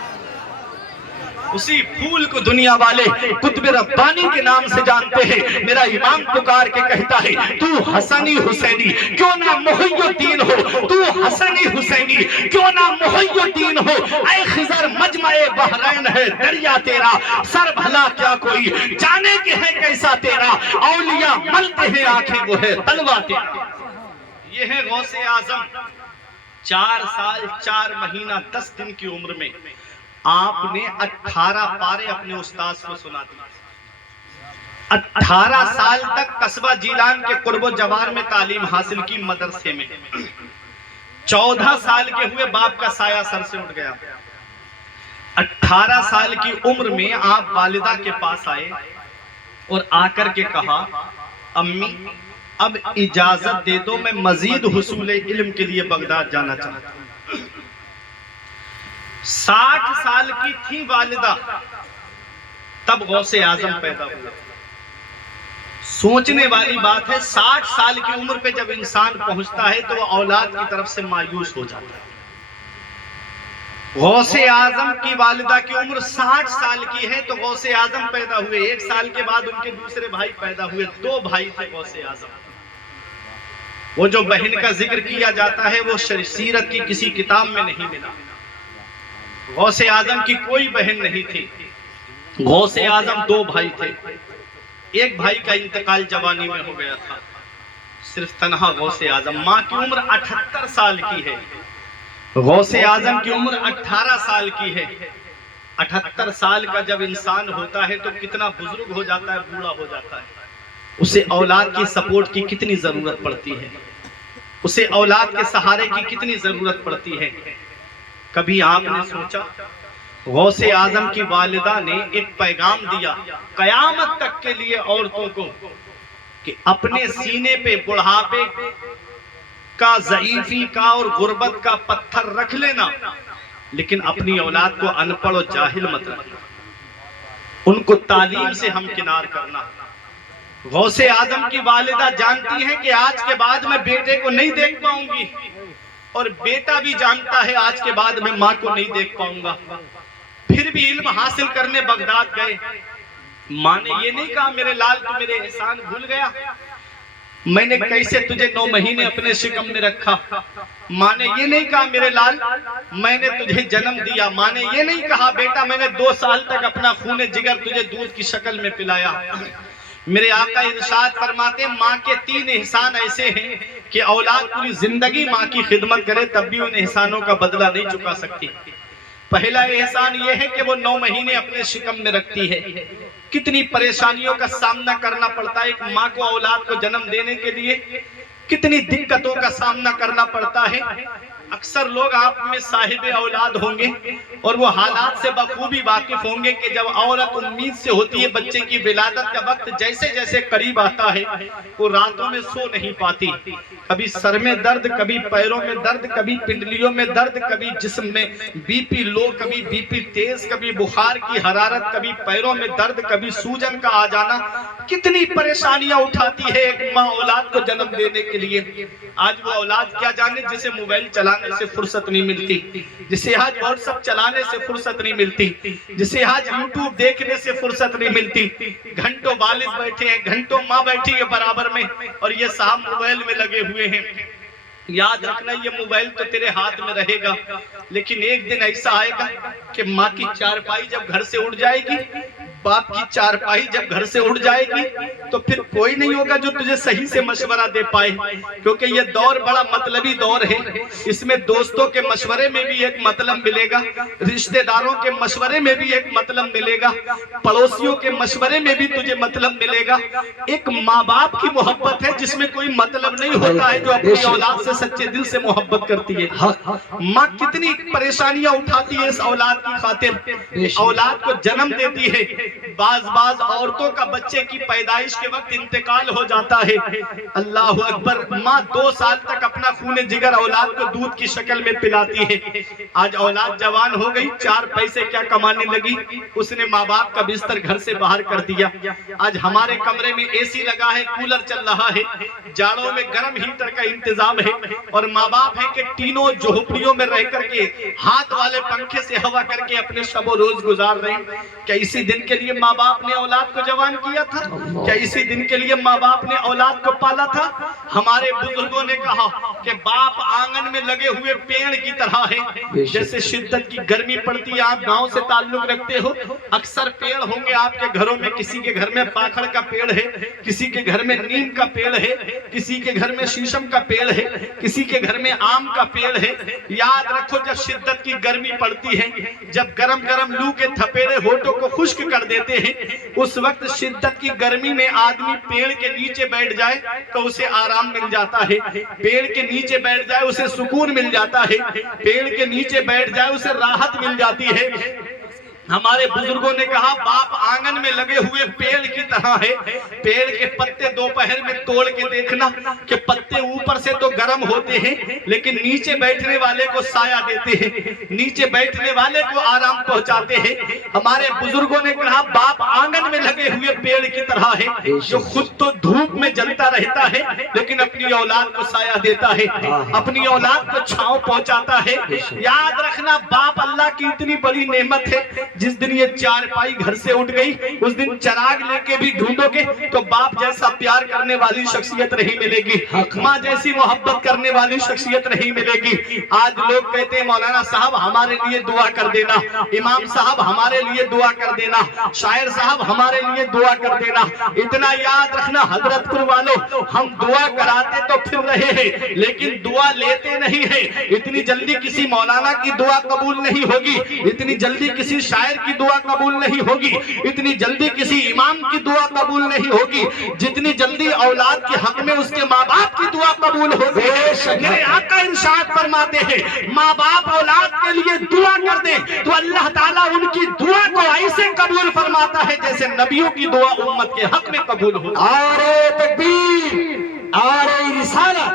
اسی پھول کو دنیا والے قطب ربانی کے نام سے جانتے ہیں. میرا امام پکار کے کہتا ہے تو حسنی حسینی کیوں نہ محی الدین ہو, تو حسنی حسینی کیوں نہ محی الدین ہو. اے خضر مجمع بحرین ہے دریا تیرا, سر بھلا کیا کوئی جانے کہ ہے کیسا تیرا. اولیاء ملتے ہیں آنکھیں وہ ہے تلوا تیرا. یہ ہے غوث اعظم. 4 سال 4 مہینہ 10 دن کی عمر میں آپ نے 18 پارے اپنے استاذ کو سنا دی. 18 سال تک قصبہ جیلان کے قرب و جوار میں تعلیم حاصل کی مدرسے میں. 14 سال کے ہوئے باپ کا سایہ سر سے اٹھ گیا. 18 سال کی عمر میں آپ والدہ کے پاس آئے اور آ کر کے کہا امی اب اجازت دے دو, میں مزید حصول علم کے لیے بغداد جانا چاہتا ہوں. 60 سال کی تھی والدہ تب غوث اعظم پیدا ہوا. سوچنے والی بات ہے 60 سال کی عمر پہ جب انسان پہنچتا ہے تو وہ اولاد کی طرف سے مایوس ہو جاتا ہے. غوث اعظم کی والدہ کی عمر 60 سال کی ہے تو غوث اعظم پیدا ہوئے. 1 سال کے بعد ان کے دوسرے بھائی پیدا ہوئے. 2 بھائی تھے غوث اعظم. وہ جو بہن کا ذکر کیا جاتا ہے وہ سیرت کی کسی کتاب میں نہیں ملا. غوث اعظم کی کوئی بہن نہیں تھی. غوث اعظم 2 بھائی تھے. ایک بھائی کا انتقال جوانی میں ہو گیا تھا. صرف تنہا غوث اعظم. ماں کی عمر 78 سال کی ہے. غوث اعظم کی عمر 18 سال کی ہے. 78 سال کا جب انسان ہوتا ہے تو کتنا بزرگ ہو جاتا ہے, بوڑھا ہو جاتا ہے. اسے اولاد کی سپورٹ کی کتنی ضرورت پڑتی ہے, اسے اولاد کے سہارے کی کتنی ضرورت پڑتی ہے. کبھی آپ نے سوچا غوث اعظم کی والدہ نے ایک پیغام دیا قیامت تک کے لیے عورتوں کو کہ اپنے سینے پہ بڑھاپے کا، ضعیفی کا اور غربت کا پتھر رکھ لینا، لیکن اپنی اولاد کو ان پڑھ و جاہل مت رکھنا، ان کو تعلیم سے ہمکنار کرنا۔ غوث اعظم کی والدہ جانتی ہیں کہ آج کے بعد میں بیٹے کو نہیں دیکھ پاؤں گی، اور بیٹا بھی جانتا ہے آج کے بعد میں ماں کو نہیں دیکھ پاؤں گا، پھر بھی علم حاصل کرنے بغداد گئے۔ ماں نے یہ نہیں کہا میرے لال تو میرے احسان بھول گیا، میں نے کیسے تجھے 9 مہینے اپنے شکم میں رکھا۔ ماں نے یہ نہیں کہا میرے لال میں نے تجھے جنم دیا۔ ماں نے یہ نہیں کہا بیٹا میں نے 2 سال تک اپنا خون جگر تجھے دودھ کی شکل میں پلایا۔ میرے آقا ارشاد فرماتے ہیں ماں کے 3 احسان ایسے ہیں کہ اولاد پوری زندگی ماں کی خدمت کرے تب بھی ان احسانوں کا بدلہ نہیں چکا سکتی۔ پہلا احسان یہ ہے کہ وہ 9 مہینے اپنے شکم میں رکھتی ہے۔ کتنی پریشانیوں کا سامنا کرنا پڑتا ہے ایک ماں کو اولاد کو جنم دینے کے لیے، کتنی دقتوں کا سامنا کرنا پڑتا ہے۔ اکثر لوگ آپ میں صاحب اولاد ہوں گے اور وہ حالات سے بخوبی واقف ہوں گے کہ جب عورت امید سے ہوتی ہے بچے کی ولادت کا وقت جیسے جیسے قریب آتا ہے وہ راتوں میں سو نہیں پاتی، کبھی سر میں درد، کبھی پیروں میں درد، کبھی پنڈلیوں میں درد، کبھی جسم میں بی پی لو، کبھی بی پی تیز، کبھی بخار کی حرارت، کبھی پیروں میں درد، کبھی سوجن کا آ جانا۔ کتنی پریشانیاں اٹھاتی ہے ایک ماں اولاد کو جنم دینے کے لیے۔ آج وہ اولاد کیا جانے جسے موبائل چلانے سے فرصت نہیں ملتی، جسے آج واٹس ایپ چلانے سے فرصت نہیں ملتی، جسے آج یوٹیوب دیکھنے سے فرصت نہیں ملتی۔ گھنٹوں والد بیٹھے ہیں، گھنٹوں ماں بیٹھی ہے برابر میں، اور یہ صاحب موبائل میں لگے ہوئے ہیں۔ یاد رکھنا یہ موبائل تو تیرے ہاتھ میں رہے گا، لیکن ایک دن ایسا آئے گا کہ ماں کی چارپائی جب گھر سے اٹھ جائے گی، باپ کی چارپائی جب گھر سے اٹھ جائے گی تو پھر کوئی نہیں ہوگا جو تجھے صحیح سے مشورہ دے پائے، کیونکہ یہ دور بڑا مطلبی دور ہے۔ اس میں دوستوں کے مشورے میں بھی ایک مطلب ملے گا، رشتہ داروں کے مشورے میں بھی ایک مطلب ملے گا، پڑوسیوں کے مشورے میں بھی تجھے مطلب ملے گا۔ ایک ماں باپ کی محبت ہے جس میں کوئی مطلب نہیں ہوتا ہے، جو اپنی اولاد سے سچے دل سے محبت کرتی ہے۔ ماں کتنی پریشانیاں اٹھاتی ہے اس اولاد کی خاطر، اولاد کو جنم دیتی ہے۔ بعض عورتوں کا بچے کی پیدائش کے وقت انتقال ہو جاتا ہے، اللہ اکبر، ماں 2 سال تک اپنا خون جگر اولاد کو دودھ کی شکل میں پلاتی ہے۔ آج اولاد جوان ہو گئی، 4 پیسے کیا کمانے لگی، اس نے ماں باپ کا بستر گھر سے باہر کر دیا۔ آج ہمارے کمرے میں اے سی لگا ہے، کولر چل رہا ہے، جاڑوں میں گرم ہیٹر کا انتظام ہے، اور ماں باپ ہیں کہ ٹینوں جھوپڑیوں میں رہ کر کے ہاتھ والے پنکھے سے ہوا کر کے اپنے شب و روز گزار رہے ہیں۔ کیا اسی دن کے لیے ماں باپ نے اولاد کو جوان کیا تھا؟ کیا اسی دن کے لیے ماں باپ نے اولاد کو پالا تھا؟ ہمارے بزرگوں نے کہا کہ باپ آنگن میں لگے ہوئے پیڑ کی طرح ہے، جیسے شدت کی گرمی پڑتی ہے، آپ گاؤں سے تعلق رکھتے ہو، اکثر پیڑ ہوں گے آپ کے گھروں میں، کسی کے گھر میں پاکھڑ کا پیڑ ہے، کسی کے گھر میں نیم کا پیڑ ہے، کسی کے گھر میں شیشم کا پیڑ ہے، کسی کے گھر میں آم کا پیڑ ہے۔ یاد رکھو جب شدت کی گرمی پڑتی ہے، جب گرم گرم لو کے تھپیڑے ہوٹوں کو خشک کر دیتے ہیں، اس وقت شدت کی گرمی میں آدمی پیڑ کے نیچے بیٹھ جائے تو اسے آرام مل جاتا ہے، پیڑ کے نیچے بیٹھ جائے اسے سکون مل جاتا ہے، پیڑ کے نیچے بیٹھ جائے اسے راحت مل جاتی ہے۔ ہمارے بزرگوں نے کہا باپ آنگن میں لگے ہوئے پیڑ کی طرح ہے، پیڑ کے پتے دوپہر میں توڑ کے دیکھنا کہ پتے اوپر سے تو گرم ہوتے ہیں لیکن نیچے بیٹھنے والے کو سایہ دیتے ہیں، نیچے بیٹھنے والے کو آرام پہنچاتے ہیں۔ ہمارے بزرگوں نے کہا باپ آنگن میں لگے ہوئے پیڑ کی طرح ہے جو خود تو دھوپ میں جلتا رہتا ہے لیکن اپنی اولاد کو سایہ دیتا ہے، اپنی اولاد کو چھاؤں پہنچاتا ہے۔ یاد رکھنا باپ اللہ کی اتنی بڑی نعمت ہے، جس دن یہ چارپائی گھر سے اٹھ گئی اس دن چراغ لے کے بھی ڈھونڈو گے تو باپ جیسا پیار کرنے والی شخصیت نہیں ملے گی، ماں جیسی محبت کرنے والی شخصیت نہیں ملے گی۔ آج لوگ کہتے ہیں مولانا صاحب ہمارے لیے دعا کر دینا، امام صاحب ہمارے لیے دعا کر دینا، شاعر صاحب ہمارے لیے دعا کر دینا۔ اتنا یاد رکھنا حضرت پور والوں، ہم دعا کراتے تو پھر رہے ہیں لیکن دعا لیتے نہیں ہیں۔ اتنی جلدی کسی مولانا کی دعا قبول نہیں ہوگی، اتنی جلدی کسی شاعر शायर की दुआ कबूल नहीं होगी, इतनी जल्दी किसी इमाम की दुआ कबूल नहीं होगी, जितनी जल्दी औलाद के हक में उसके माँ बाप की दुआ कबूल होगी। मेरे आका इरशाद फरमाते हैं, माँ बाप औलाद के लिए दुआ कर दे तो अल्लाह ताला उनकी दुआ को ऐसे कबूल फरमाता है जैसे नबियों की दुआ उम्मत के हक में कबूल हो। नारे तकबीर, नारे रिसालत,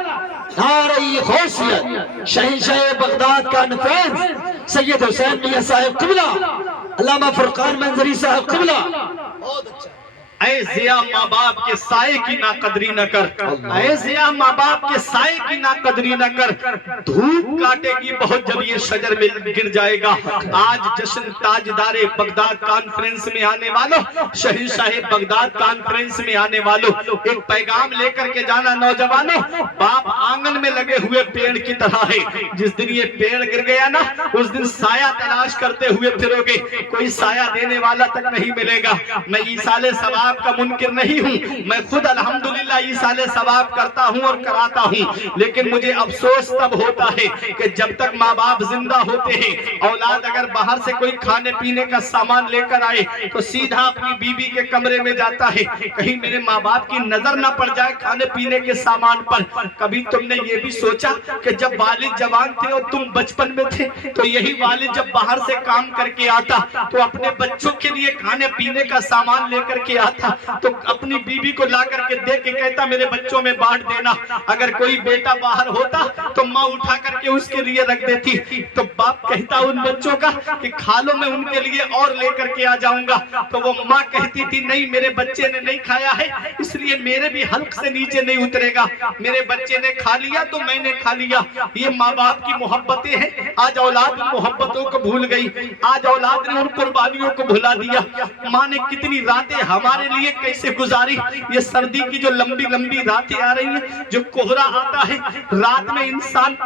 नारे गौसियत, शहंशाह बगदाद का नफैस सैयद हुसैन मियां साहब क़िबला, अल्लामा फुरकान मंजरी साहब क़िबला। ऐ जिया माँ बाप के साए की ना कदरी न कर, ऐ जिया माँ बाप के साए की ना कदरी न कर, धूप काटेगी बहुत जब ये शजर में गिर जाएगा। आज जश्न ताजदारे बगदाद कॉन्फ्रेंस में आने वालों, शहंशाह बगदाद कॉन्फ्रेंस में आने वालों, एक पैगाम लेकर के जाना नौजवानों, बाप आंगन में लगे हुए पेड़ की तरह है। जिस दिन ये पेड़ गिर गया ना, उस दिन साया तलाश करते हुए फिरोगे, कोई साया देने वाला तक नहीं मिलेगा। मैं ईसाले सवाब का मुनकिर नहीं हूँ, मैं खुद अल्हम्दुलिल्लाह ईसाले सवाब करता हूँ और कराता हूँ, लेकिन मुझे अफसोस तब होता है कि जब तक माँ बाप जिंदा होते हैं, औलाद अगर बाहर से कोई खाने पीने का सामान लेकर आए तो सीधा अपनी बीबी के कमरे में जाता है, कहीं मेरे माँ बाप की नजर ना पड़ जाए खाने पीने के सामान पर। कभी तुमने ये भी सोचा कि जब वालिद जवान थे और तुम बचपन में थे, तो यही वालिद जब बाहर से काम करके आता तो अपने बच्चों के लिए खाने पीने का सामान लेकर के आता, तो अपनी बीबी को ला करके दे के कहता मेरे बच्चों में बांट देना। अगर कोई बेटा बाहर होता तो माँ उठा करके उसके लिए रख देती, तो बाप कहता उन बच्चों का कि खा लो, मैं उनके लिए और लेकर के आ जाऊंगा। तो वो माँ कहती थी नहीं, मेरे बच्चे ने नहीं खाया है इसलिए मेरे भी हल्क से नीचे नहीं उतरेगा, मेरे बच्चे ने खा लिया तो मैंने खा लिया। ये माँ बाप की मोहब्बतें हैं। आज औलाद उन मोहब्बतों को भूल गई, आज औलाद ने उन कुर्बानियों को भुला दिया। माँ ने कितनी रातें हमारे लिए कैसे गुजारी, ये सर्दी की जो लंबी लंबी रातें आ रही हैं, जो कोहरा आता है, रात में इंसान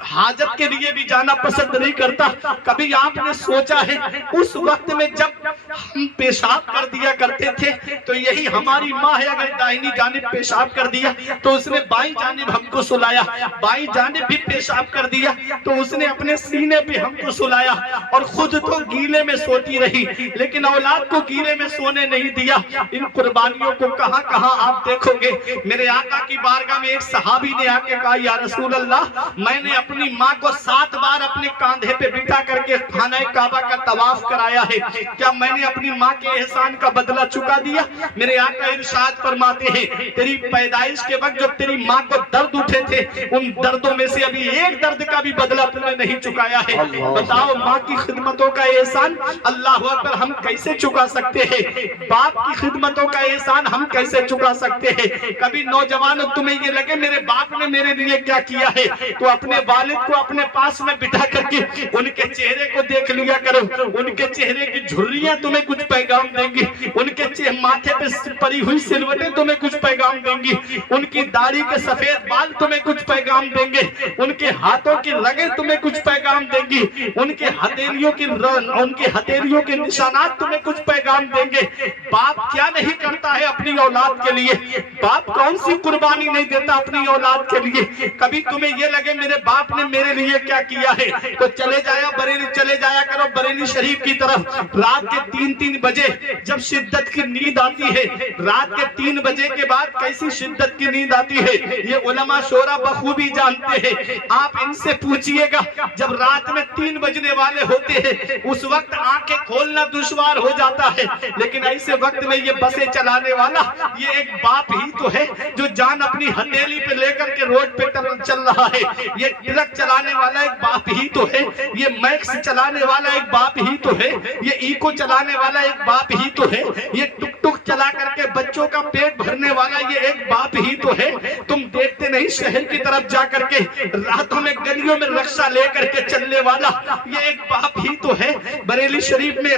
हाजत के लिए भी जाना पसंद नहीं करता। कभी आपने सोचा है उस वक्त में जब हम पेशाब कर दिया करते थे तो यही हमारी माँ है, अगर दाहिनी जानिब पेशाब कर दिया तो उसने बाईं जानिब हमको सुलाया, बाईं जानिब भी पेशाब कर दिया तो उसने अपने सीने पे हमको सुलाया, और खुद तो गीले में सोती रही लेकिन औलाद को गीले में सोने नहीं दिया। इन कुर्बानियों को कहां कहां आप देखोगे। मेरे आका की बारगाह में एक सहाबी ने आके कहा, या रसूल अल्लाह, मैंने अपनी माँ को 7 बार अपने कांधे पे बिठा करके खाना काबा का तवाफ कराया है, क्या मैंने अपनी माँ के एहसान का बदला चुका दिया? मेरे आका इरशाद फरमाते हैं, तेरी पैदाइश के वक्त जब तेरी माँ को दर्द उठे थे, उन दर्दों में से अभी एक दर्द का भी बदला तुमने नहीं चुकाया है। बताओ माँ की खिदमतों का एहसान अल्लाह अकबर हम कैसे चुका सकते हैं? बाप की खिदमतों का एहसान हम कैसे चुका सकते हैं? कभी नौजवान तुम्हें ये लगे मेरे बाप ने मेरे लिए क्या किया है, तो अपने वालिद को अपने पास में बिठा करके उनके चेहरे को देख लिया करो। उनके चेहरे की झुर्रियां तुम्हें कुछ पैगाम देंगी, उनके माथे पे पड़ी हुई सिलवटें तुम्हें कुछ पैगाम देंगी, उनकी दाढ़ी के सफेद बाल तुम्हें कुछ पैगाम देंगे, उनके हाथों की रगें तुम्हें कुछ पैगाम देंगी, उनके हथेलियों के निशानात तुम्हें कुछ पैगाम देंगे। बाप क्या नहीं करता है अपनी औलाद के लिए, बाप कौन सी कुर्बानी नहीं देता अपनी औलाद के लिए। कभी तुम्हें ये लगे मेरे बाप ने मेरे लिए क्या किया है, तो चले जाया करो बरेली शरीफ की तरफ। रात के 3-3 बजे जब शिद्दत की नींद आती है, रात के 3 बजे के बाद कैसी शिद्दत की नींद आती है ये उलमा शोरा बखूबी जानते हैं। आप इनसे पूछिएगा, जब रात में 3 बजने वाले होते हैं उस वक्त आंखें खोलना दुश्वार हो जाता है, लेकिन ऐसे वक्त में ये बसें चलाने वाला ये एक बाप ही तो है जो जान अपनी हथेली पे लेकर के रोड पे चल रहा है। ये ट्रक चलाने वाला एक बाप ही तो है, ये मैक्स चलाने वाला एक बाप ही तो है, ये इको चलाने वाला एक बाप ही तो है, ये टुक टुक चला करके बच्चों का पेट भरने वाला ये एक बाप ही तो है। तुम देखते नहीं शहर की तरफ जा करके रातों में गलियों में रक्षा लेकर के चलने वाला ये एक बाप ही तो है। बरेली शरीफ में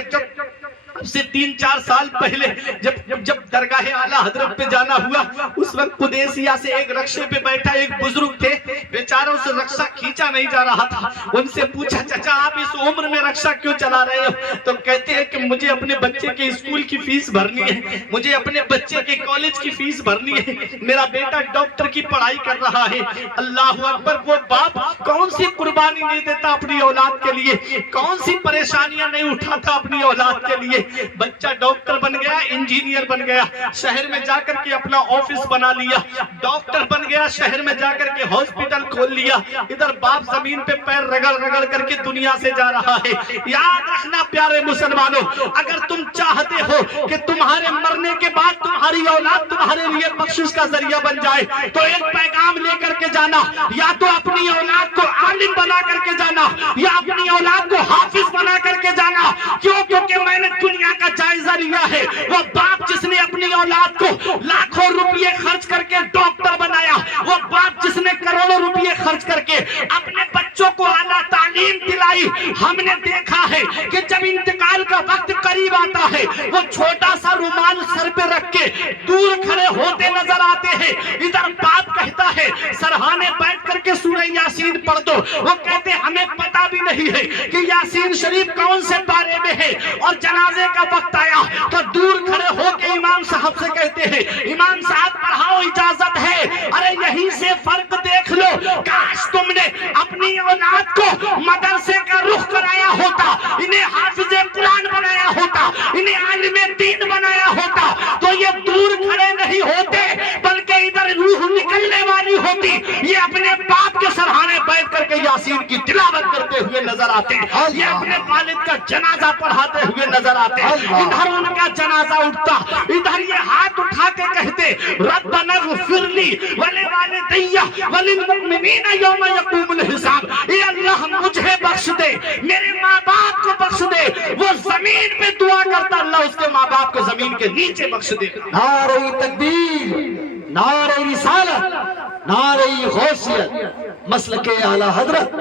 اب سے 3-4 سال پہلے جب درگاہ اعلیٰ حضرت پہ جانا ہوا، اس وقت قدیسیہ سے ایک رکشے پہ بیٹھا ایک بزرگ تھے، بیچاروں سے رکشہ کھینچا نہیں جا رہا تھا۔ ان سے پوچھا چچا آپ اس عمر میں رکشہ کیوں چلا رہے ہو؟ تو کہتے ہیں کہ مجھے اپنے بچے کے اسکول کی فیس بھرنی ہے، مجھے اپنے بچے کے کالج کی فیس بھرنی ہے، میرا بیٹا ڈاکٹر کی پڑھائی کر رہا ہے۔ اللہ اکبر! وہ باپ کون سی قربانی نہیں دیتا اپنی اولاد کے لیے، کون سی پریشانیاں نہیں اٹھاتا اپنی اولاد کے لیے۔ بچہ ڈاکٹر بن گیا، انجینئر بن گیا، شہر میں جا کر کے اپنا آفس بنا لیا، ڈاکٹر بن گیا، شہر میں جا کر کے ہاسپٹل کھول لیا، ادھر باپ زمین پہ پیر رگڑ رگڑ کر کے دنیا سے جا رہا ہے۔ یاد رکھنا پیارے مسلمانوں، اگر تم چاہتے ہو کہ تمہارے مرنے کے بعد تمہاری اولاد تمہارے لیے بخشش کا ذریعہ بن جائے تو ایک پیغام لے کر کے جانا، یا تو اپنی اولاد کو عالم بنا کر کے جانا یا اپنی اولاد کو حافظ بنا کر کے جانا۔ کیوں؟ کیونکہ میں نے دنیا کا جائزہ لیا ہے، وہ باپ جس نے اپنی اولاد کو لاکھوں روپے خرچ کر کے ڈاکٹر بنایا، وہ باپ جس نے کروڑوں روپے خرچ کر کے اپنے بچوں کو اعلیٰ تعلیم دلائی، ہم نے دیکھا ہے کہ جب انتقال کا وقت قریب آتا ہے وہ چھوٹا سا رومال سر پہ رکھ کے دور کھڑے ہوتے نظر آتے ہیں۔ ادھر باپ کہتا ہے سرہانے بیٹھ کر کے سورہ یاسین پڑھ دو، وہ کہتے ہمیں پتہ بھی نہیں ہے کہ یاسین شریف کون سے پارے میں ہے، اور جنازے کا وقت آیا تو دور کھڑے ہو کے امام صاحب سے کہتے ہیں امام صاحب پڑھاؤ اجازت ہے۔ ارے یہیں سے فرق دیکھ لو، کاش تم نے اپنی اولاد کو مدرسے کا رخ کرایا ہوتا، انہیں حافظ قرآن بنایا ہوتا، انہیں عالم دین بنایا ہوتا تو یہ دور کھڑے نہیں ہوتے، بلکہ ادھر روح نکلنے والی ہوتی۔ یہ اپنے باپ کے سرہانے بیٹھ کر کے یاسین کی تلاوت کرتے ہوئے نظر آتے، یہ اپنے والد کا جنازہ پڑھاتے ہوئے نظر آتے، ادھر ان کا جنازہ اٹھتا، ادھر یہ ہاتھ اٹھا کے کہتے ربنا اغفر لی ولوالدی وللمؤمنین یوم یقوم الحساب، اے اللہ مجھے بخش دے، میرے ماں باپ کو بخش دے۔ وہ زمین پہ دعا کرتا، اللہ اس کے ماں باپ کو زمین کے نیچے بخش دے۔ نعرہ تکبیر، نعرہ رسالت، نعرہ غوثیت، مسلک اعلیٰ حضرت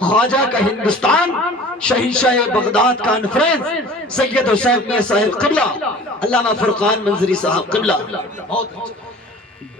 خواجہ کا ہندوستان، شہنشاہ بغداد کانفرنس سید حسین میاں صاحب قبلہ، علامہ فرقان منظری صاحب قبلہ۔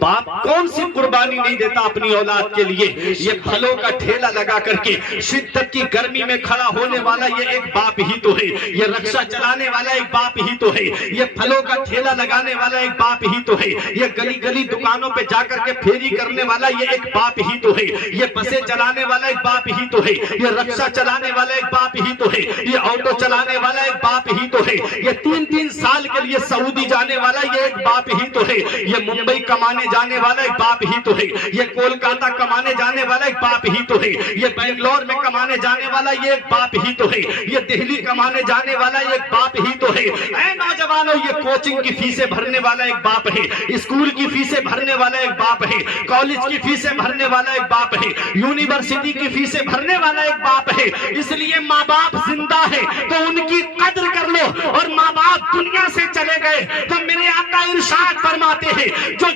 باپ کون سی قربانی نہیں دیتا اپنی اولاد کے لیے؟ یہ پھلوں کا ٹھیلا لگا کر کے شدت کی گرمی میں کھڑا ہونے والا یہ ایک باپ ہی تو ہے، یہ رکشہ چلانے والا ایک باپ ہی تو ہے، یہ پھلوں کا ٹھیلا لگانے والا ایک باپ ہی تو ہے، یہ گلی گلی دکانوں پہ جا کر کے پھیری کرنے والا یہ ایک باپ ہی تو ہے، یہ بسیں چلانے والا ایک باپ ہی تو ہے، یہ رکشہ چلانے والا ایک باپ ہی تو ہے، یہ آٹو چلانے والا ایک باپ ہی تو ہے، یہ 3-3 سال کے لیے سعودی جانے والا یہ ایک باپ ہی تو ہے، یہ ممبئی کمانے جانے والا ایک باپ ہی تو ہے، یہ کولکاتہ کمانے جانے والا ایک باپ ہی تو ہے، یہ بنگلور میں کمانے جانے والا یہ ایک باپ ہی تو ہے، یہ دہلی کمانے جانے والا یہ ایک باپ ہی تو ہے۔ اے نوجوانوں، یہ کوچنگ کی فیسیں بھرنے والا ایک باپ ہے، اسکول کی فیسیں بھرنے والا ایک باپ ہے، کالج کی فیسیں بھرنے والا ایک باپ ہے، یونیورسٹی کی فیسیں بھرنے والا ایک باپ ہے۔ اس لیے ماں باپ زندہ ہے تو ان کی قدر کر لو، اور ماں باپ دنیا سے چلے گئے تو میرے آقا ارشاد فرماتے ہیں جو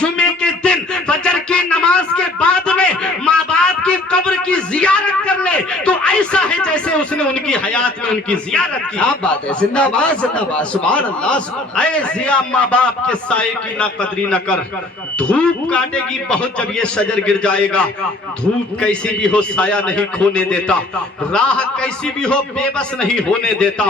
جمعے کے دن فجر کی نماز کے بعد میں ماں باپ کی قبر کی زیارت کر لے تو ایسا ہے جیسے اس نے ان کی حیات میں ان کی زیارت کی۔ کیا بات ہے، زندہ باد زندہ باد، سبحان اللہ سبحان اللہ۔ اے ضیا ماں باپ کے سائے کی نہ قدری نہ کر، دھوپ کاٹے گی بہت جب یہ شجر گر جائے گا، دھوپ کیسی بھی ہو سایہ نہیں کھونے دیتا، راہ کیسی بھی ہو بے بس نہیں ہونے دیتا،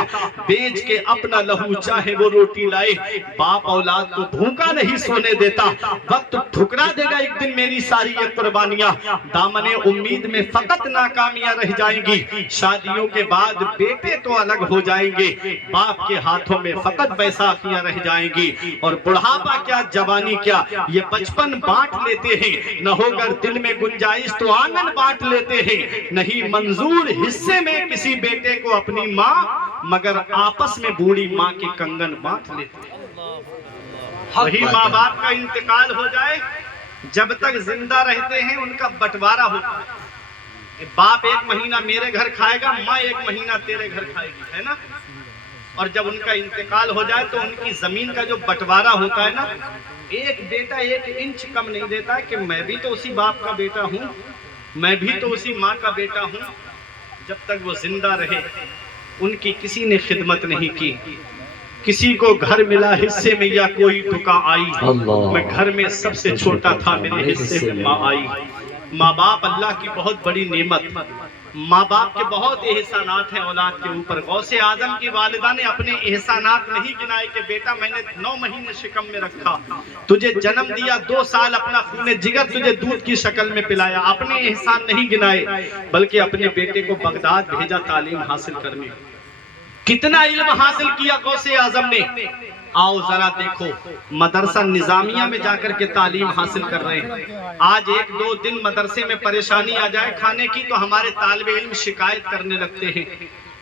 بیچ کے اپنا لہو چاہے وہ روٹی لائے، باپ اولاد کو بھوکا نہیں سونے دیتا، وقت ٹھکرا دے گا ایک دن میری ساری یہ قربانیاں، دامن امید میں فقط ناکامیاں رہ جائیں گی، شادیوں کے بعد بیٹے تو الگ ہو جائیں گے، باپ کے ہاتھوں میں فقط بیساکھیاں رہ جائیں گی، اور بڑھاپا کیا جوانی کیا یہ بچپن بانٹ لیتے ہیں، نہ ہوگر دل میں گنجائش تو آنگن بانٹ لیتے ہیں، نہیں منظور حصے میں کسی بیٹے کو اپنی ماں، مگر آپس میں بوڑھی ماں کے کنگن بانٹ لیتے ہیں۔ وہی ماں باپ کا انتقال ہو جائے جب تک زندہ رہتے ہیں ان کا بٹوارہ ہوتا ہے، باپ 1 مہینہ میرے گھر کھائے گا، ماں 1 مہینہ تیرے گھر کھائے گی، ہے نا؟ اور جب ان کا انتقال ہو جائے تو ان کی زمین کا جو بٹوارہ ہوتا ہے نا، ایک بیٹا 1 انچ کم نہیں دیتا ہے کہ میں بھی تو اسی باپ کا بیٹا ہوں، میں بھی تو اسی ماں کا بیٹا ہوں۔ جب تک وہ زندہ رہے ان کی کسی نے خدمت نہیں کی، किसी को घर मिला हिस्से में या कोई टुका आई, मैं घर में सबसे छोटा था, मेरे हिस्से में माँ आई। माँ बाप अल्लाह की बहुत बड़ी नेमत, माँ बाप के बहुत एहसानात हैं औलाद के ऊपर। गौसे आजम की वालिदा ने अपने एहसानात नहीं गिनाए कि बेटा मैंने 9 महीने शिकम में रखा, तुझे जन्म दिया, 2 साल अपना खून जिगर तुझे दूध की शक्ल में पिलाया, अपने एहसान नहीं गिनाए, बल्कि अपने बेटे को बगदाद भेजा तालीम हासिल करने। कितना इल्म हासिल किया गौसे आजम ने। आओ जरा देखो, मदरसा निजामिया में जाकर के तालीम हासिल कर रहे हैं। आज 1-2 दिन मदरसे में परेशानी आ जाए खाने की तो हमारे तालिबे इल्म शिकायत करने लगते हैं।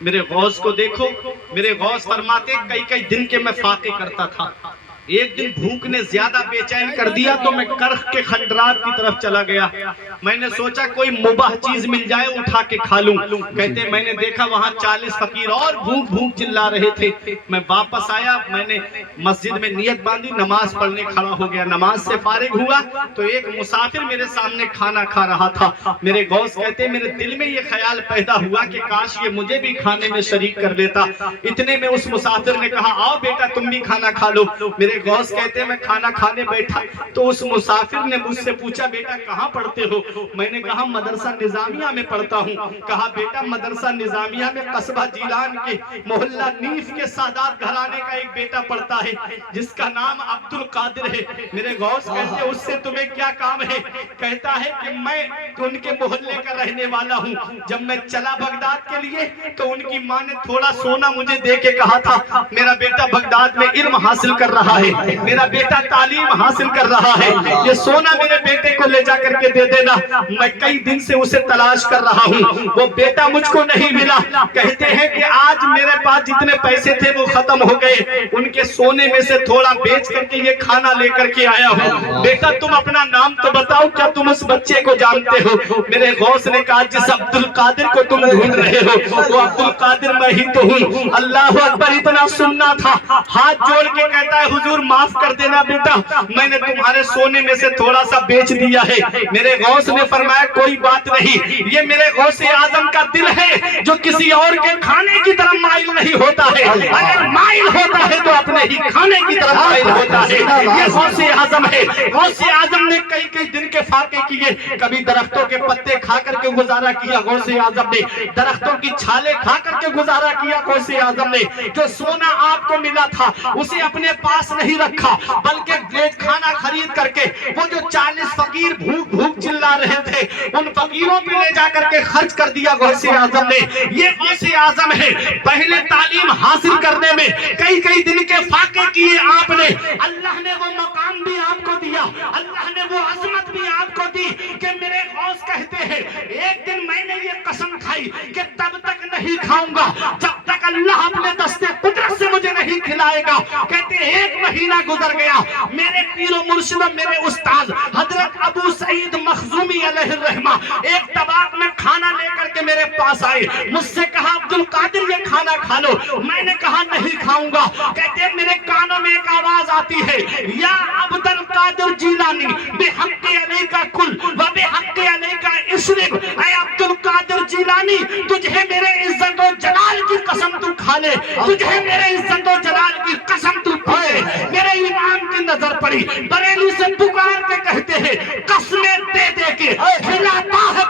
मेरे गौस को देखो, मेरे गौस फरमाते कई दिन के मैं फाके करता था, एक दिन भूख ने ज्यादा बेचैन कर दिया तो मैं करख के खंडरात की तरफ चला गया। मैंने सोचा कोई मुबाह चीज मिल जाए उठा के खा लूं। कहते मैंने देखा वहां 40 फकीर और भूख भूख चिल्ला रहे थे। मैं वापस आया, मैंने मस्जिद में नियत बांधी, नमाज पढ़ने खड़ा हो गया। नमाज से फारिग हुआ तो एक मुसाफिर मेरे सामने खाना खा रहा था। मेरे गौस कहते मेरे दिल में ये ख्याल पैदा हुआ कि काश ये मुझे भी खाने में शरीक कर लेता। इतने में उस मुसाफिर ने कहा आओ बेटा तुम भी खाना खा लो। मेरे गौस कहते मैं खाना खाने बैठा तो उस मुसाफिर ने मुझसे पूछा बेटा कहाँ पढ़ते हो? मैंने कहा मदरसा निजामिया में पढ़ता हूँ। कहा बेटा मदरसा निजामिया में कस्बा जीलान के मोहल्ला नीफ के सादात घराने का एक बेटा पढ़ता है जिसका नाम अब्दुल कादिर है। मेरे गौस कहते उससे तुम्हें क्या काम है? कहता है कि मैं उनके मोहल्ले का रहने वाला हूँ। जब मैं चला बगदाद के लिए तो उनकी माँ ने थोड़ा सोना मुझे दे के कहा था मेरा बेटा बगदाद में इल्म हासिल कर रहा है, मेरा बेटा तालीम हासिल कर रहा है, ये सोना मेरे बेटे को ले जा करके दे देना। मैं कई दिन से उसे तलाश कर रहा हूँ, वो बेटा मुझको नहीं मिला। कहते हैं कि आज मेरे पास जितने पैसे थे वो खत्म हो गए, उनके सोने में से थोड़ा बेच करके ये खाना लेकर के आया हूँ। बेटा तुम अपना नाम तो बताओ, क्या तुम उस बच्चे को जानते हो? मेरे गौस ने कहा जिस अब्दुल कादिर को तुम ढूंढ रहे हो वो अब्दुल कादिर मैं ही तो हूँ। अल्लाह अकबर इतना सुनना था, हाथ जोड़ के कहता है हुजूर माफ कर देना बेटा, मैंने तुम्हारे सोने में से थोड़ा सा बेच दिया है। मेरे गौस ने फरमाया कोई बात नहीं, ये मेरे गौसे आजम का दिल है जो किसी और के खाने की तरफ माइल नहीं होता है। अगर माइल होता है तो अपने ही खाने की तरफ माइल होता है। ये गौसे आजम है। गौसे आजम ने कई दिन के फाके किए, कभी दरख्तों के पत्ते खा करके गुजारा किया गौसे आजम ने, दरख्तों की छाले खा करके गुजारा किया गौसे आजम ने। जो सोना आपको मिला था उसे अपने पास नहीं रखा बल्कि खाना खरीद करके वो जो 40 फकीर भूख चिल्ला रहे थे उन फकीरों पे ले जाकर के खर्च कर दिया गौसे आजम ने। ये गौसे आजम है। पहले तालीम हासिल करने में कई दिन के फाके किए आपने, अल्लाह ने वो मकाम भी आपको दिया, अल्लाह ने वो अजमत भी आपको दी कि मेरे गौस कहते हैं एक दिन मैंने ये कसम खाई कि तब तक नहीं खाऊंगा जब तक अल्लाह अपने दस्ते कुदरत से मुझे नहीं खिलाएगा। कहते 1 महीना गुजर गया, मेरे पीरो मुर्शिद मेरे उस्ताद हजरत अबू सईद मखजूमी अलैहिर्रहमा एक तबाक में खाना लेकर के मेरे पास आए, मुझसे कहा अब्दुल कादिर ये खाना खा लो। मैंने कहा नहीं खाऊंगा। कहते मेरे कानों में एक आवाज आती है या अब्दुल कादिर जीलानी बेहक्के अलैका कुल व बेहक्के अलैका इश्रिब। ऐ अब्दुल कादिर जीलानी तुझे मेरे इज्जत और जलाल की कसम तू खा ले, तुझे मेरे इज्जत और जलाल की कसम तू पी ले। मेरे इमाम की नजर पड़ी, बरेली से पुकार के कहते हैं कसमें दे दे के खिलाता है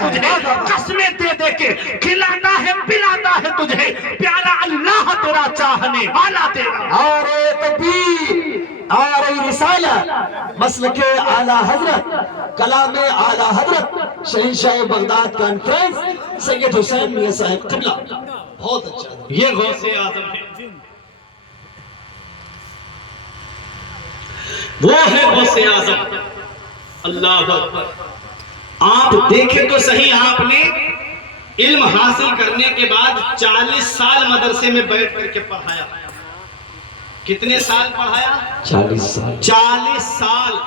तुझे, कसमें दे दे के खिलाता है पिलाता है तुझे, प्यारा अल्लाह तेरा चाहने वाला तेरा। और तकबीर और रिसाला मसलके आला हजरत कलामे आला हजरत शहंशाह बगदाद कॉन्फ्रेंस सैयद हुसैन मियां साहब किबला। बहुत अच्छा, ये गौसे आजम है, वो है गौसे आजम। अल्लाह अकबर। आप देखें तो सही, आपने इल्म हासिल करने के बाद 40 साल मदरसे में बैठ करके पढ़ाया। कितने साल पढ़ाया? 40 साल। 40 साल।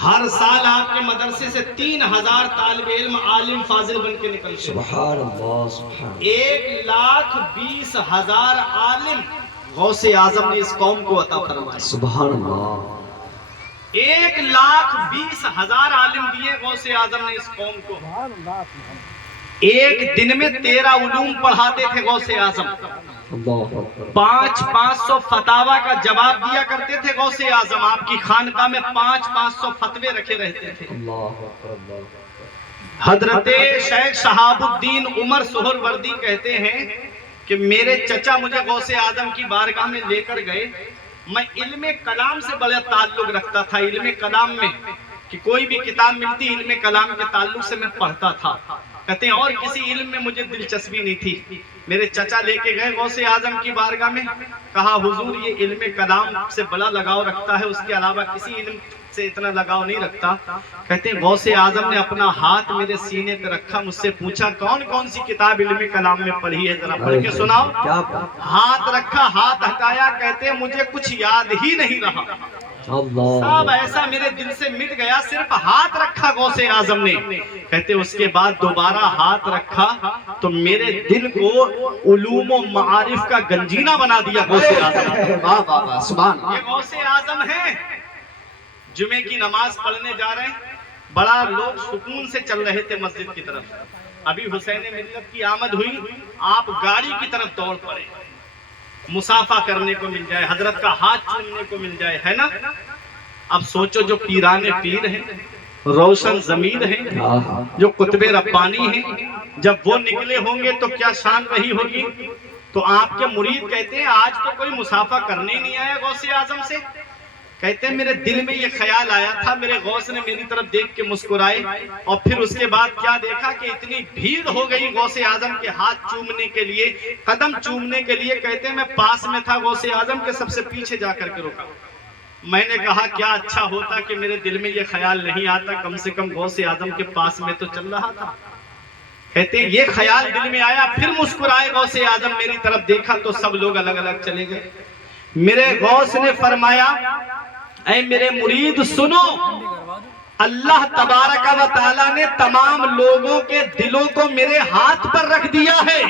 हर साल आपके मदरसे से 3000 तालिबे इल्म आलिम फाजिल बन के निकलते। सुभान अल्लाह, सुभान। 1,20,000 आलिम गौसे आजम ने इस कौम को अता फरमाया। सुभान अल्लाह। 1,20,000 आलिम दिए गौसे आजम ने इस कौम को। एक दिन में 13 उलूम पढ़ाते थे गौसे आजम। 500 फतावा का जवाब दिया करते थे गौसे आजम। आपकी खानका में 500 फतवे रखे रहते थे। हजरत शेख शहाबुद्दीन उमर सुहरवर्दी कहते हैं कि मेरे चचा मुझे गौसे आजम की बारगाह में लेकर गए। मैं इल्मे कलाम से बड़ा ताल्लुक रखता था। इल्मे कलाम में कि कोई भी किताब मिलती, इल्मे कलाम के ताल्लुक से मैं पढ़ता था। कहते हैं और किसी इल्म में मुझे दिलचस्पी नहीं थी। मेरे चचा लेके गए गौसे आजम की बारगाह में, कहा हुजूर ये इल्मे कलाम से बड़ा लगाव रखता है, उसके अलावा किसी इल्म से इतना लगाव नहीं रखता। कहते हैं गौसे आजम ने अपना हाथ मेरे सीने पे रखा, मुझसे पूछा कौन कौन सी किताब इल्मे कलाम में पढ़ी है, जरा पढ़ के सुनाओ। हाथ रखा, हाथ हटाया, कहते हैं मुझे कुछ याद ही नहीं रहा। सब ऐसा मेरे दिल से मिट गया, सिर्फ हाथ रखा गौसे आजम ने। कहते उसके बाद दोबारा हाथ रखा तो मेरे दिल को उलूम व मारिफ का गंजीना बना दिया गौसे आजम। वाह वाह वाह, सुभान। ये गौसे आजम है। जुमे की नमाज पढ़ने जा रहे हैं, बड़ा लोग सुकून से चल रहे थे मस्जिद की तरफ। अभी हुसैन मिल्लत की आमद हुई, आप गाड़ी की तरफ दौड़ पड़े, मुसाफा करने को मिल जाए, हजरत का हाथ चूमने को मिल जाए, है ना। अब सोचो जो पीराने पीर हैं, रोशन जमीर हैं, जो कुतबे रब्बानी हैं, जब वो निकले होंगे तो क्या शान रही होगी। तो आपके मुरीद कहते हैं आज तो कोई मुसाफा करने ही नहीं आया गौसे आजम से। कहते हैं मेरे दिल में ये ख्याल आया था, मेरे गौस ने मेरी तरफ देख के मुस्कुराए और फिर उसके बाद क्या देखा कि इतनी भीड़ हो गई गौसे आजम के हाथ चूमने के लिए, कदम चूमने के लिए। कहते हैं मैं पास में था गौसे आजम के, सबसे पीछे जाकर के रुका। मैंने कहा क्या अच्छा होता कि मेरे दिल में ये ख्याल नहीं आता, कम से कम गौसे आजम के पास में तो चल रहा था। कहते हैं ये ख्याल दिल में आया, फिर मुस्कुराए गौसे आजम, मेरी तरफ देखा तो सब लोग अलग अलग चले गए। मेरे गौस ने फरमाया ऐ मेरे मुरीद सुनो, अल्लाह तबारक व तआला ने तमाम लोगों के दिलों को मेरे हाथ पर रख दिया है।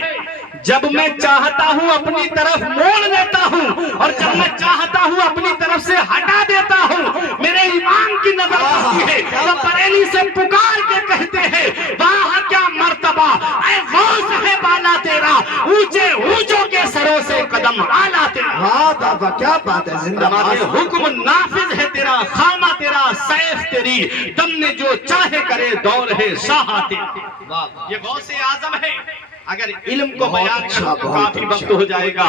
जब मैं चाहता हूँ अपनी तरफ मोड़ लेता हूँ और जब मैं चाहता हूँ अपनी तरफ से हटा देता हूँ। मेरे ईमान की नजर आती है तो बरेली से पुकार के कहते हैं वाह क्या मर्तबा, ऐ गौस है बाला तेरा, ऊंचे ऊंचों के सरों से कदम आला तेरा। वाह बाबा क्या बात है, जिंदाबाद। हुक्म नाफिज है तेरा, खामा तेरा, सैफ तेरी, दम ने जो चाहे करे दौर है शाह तेरा। ये गौसे आजम है। अगर इल्म को बयान करूं तो काफी वक्त हो जाएगा।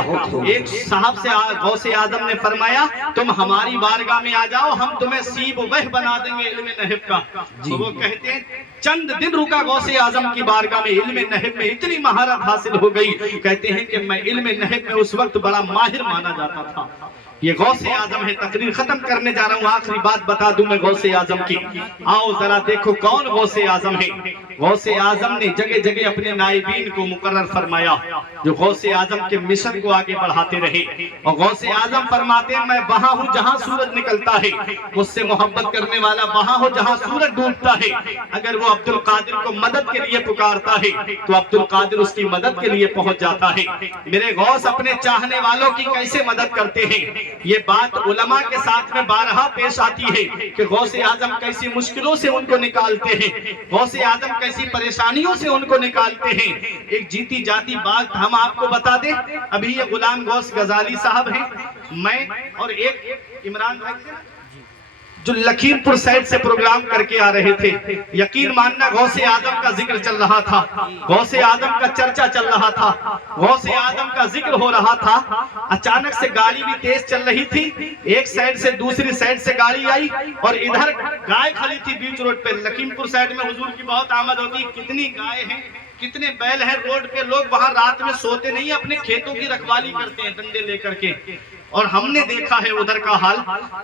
एक साहब से गौसे आजम ने फरमाया तुम हमारी बारगाह में आ जाओ, हम तुम्हें सीब वह बना देंगे इल्म नहब का। तो वो कहते हैं चंद दिन रुका गौसे आजम की बारगाह में, इल्म नहब में इतनी महारत हासिल हो गई। कहते हैं कि मैं इल्म नहब में उस वक्त बड़ा माहिर माना जाता था। ये गौसे आजम है। तकरीर खत्म करने जा रहा हूँ, आखिरी बात बता दूं मैं गौसे आजम की। आओ जरा देखो कौन गौसे आजम है। गौसे आजम ने जगह जगह अपने नाइबीन को मुकर्रर फरमाया जो गौसे आजम के मिशन को आगे बढ़ाते रहे। और गौसे आजम फरमाते हैं मैं वहां हूँ जहां सूरज निकलता है, मुझसे मोहब्बत करने वाला वहां हो जहां सूरज डूबता है। अगर वो अब्दुल कादिर को मदद के लिए पुकारता है तो अब्दुल कादिर उसकी मदद के लिए पहुंच जाता है। मेरे गौस अपने चाहने वालों की कैसे मदद करते हैं, ये बात उलमा के साथ में बारहा पेश आती है कि गौसे आजम कैसी मुश्किलों से उनको निकालते हैं, गौसे आजम कैसी परेशानियों से उनको निकालते हैं। एक जीती जाती बात हम आपको बता दें, अभी ये गुलाम गौस गजाली साहब हैं, मैं और एक इमरान भाई थे जो लखीमपुर साइड से प्रोग्राम करके आ रहे थे। यकीन मानना गौसे आजम का जिक्र चल रहा था, गौसे आजम का चर्चा चल रहा था, गौसे आजम का जिक्र हो रहा था। अचानक से गाड़ी भी तेज चल रही थी, एक साइड से दूसरी साइड से गाड़ी आई और इधर गाय खड़ी थी बीच रोड पे। लखीमपुर साइड में हुजूर की बहुत आमद होती है, कितनी गाय हैं, कितने बैल हैं रोड पे। लोग वहां रात में सोते नहीं, अपने खेतों की रखवाली करते हैं डंडे लेकर के। और हमने देखा है उधर का हाल।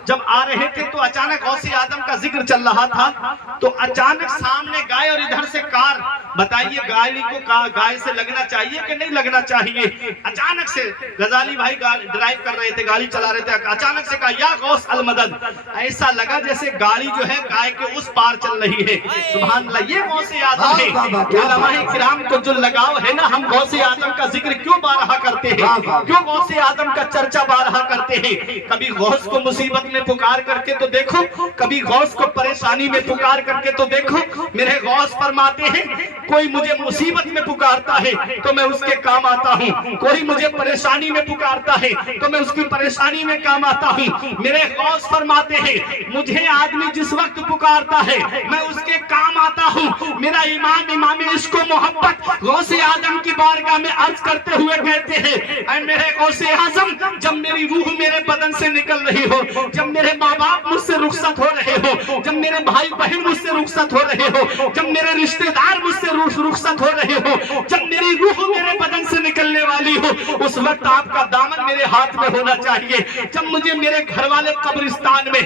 जब आ रहे थे तो अचानक गौसे आजम का जिक्र चल रहा था, तो अचानक सामने गाय और इधर से कार। बताइए गाड़ी को गाय से लगना चाहिए कि नहीं लगना चाहिए। अचानक से गजाली भाई ड्राइव कर रहे थे, गाड़ी चला रहे थे, अचानक से कहा या गौस अल मदद। ऐसा लगा जैसे गाड़ी जो है गाय के उस पार चल रही है। सुभान अल्लाह, ये गौसे आजम है। उलमाए किराम को जो लगाव है ना, हम गौसे आजम का जिक्र क्यों बारहा करते हैं, क्यों गौसे आजम का चर्चा बारहा करते हैं। कभी गौस को मुसीबत में पुकार करके तो देखो, कभी गौस को परेशानी में पुकार करके तो देखो। मेरे गौस फरमाते हैं कोई मुझे मुसीबत में पुकारता है तो मैं उसके काम आता हूँ, कोई मुझे परेशानी में पुकारता है तो मैं उसकी परेशानी में काम आता हूँ। मेरे गौस फरमाते हैं मुझे आदमी जिस वक्त पुकारता है मैं उसके काम आता हूँ। मेरा इमाम इश्क व मोहब्बत गौसे आजम की बारगाह में अर्ज करते हुए कहते हैं, ऐ मेरे गौसे आजम, जब मेरी रूह मेरे बदन से निकल रही हो, जब मेरे माँ बाप मुझसे रुखसत हो रहे हो, जब मेरे भाई बहन मुझसे रुखसत हो रहे हो, जब मेरे रिश्तेदार मुझसे रुखसत हो रहे हो, जब मेरी रूह मेरे बदन से निकलने वाली हो, उस वक्त आपका दामन मेरे हाथ में होना चाहिए। जब मुझे मेरे घर वाले कब्रिस्तान में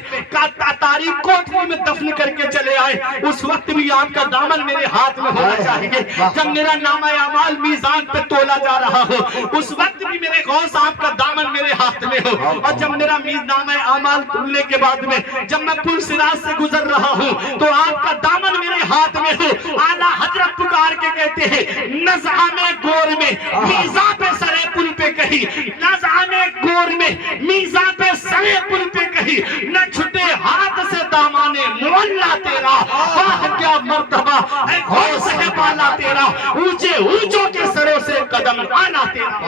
तारीख कोठरी में दफन करके चले आए, उस वक्त भी आपका दामन मेरे हाथ में होना चाहिए। जब मेरा नामा अमाल मीज़ान पे तोला जा रहा हो, उस वक्त भी मेरे गौस आपका दामन मेरे हाथ में हो। और जब मेरा नामा अमाल तोलने के बाद में जब मैं पुल सिराज से गुजर रहा हूँ तो आपका दामन मेरे हाथ में हो। आला हजरत पुकार के कहते हैं नज़ामे गोर में मीज़ा पे सरे पुल पे कही, नज़ामे गोर में मीज़ा पे सरे पुल पे कही, न छुटे हाथ से दामाने मुअल्ला तेरा, वाह क्या मर्तबा ऐ गौस है बाला तेरा, ऊंचे ऊंचों के सरों से कदम आना तेरा।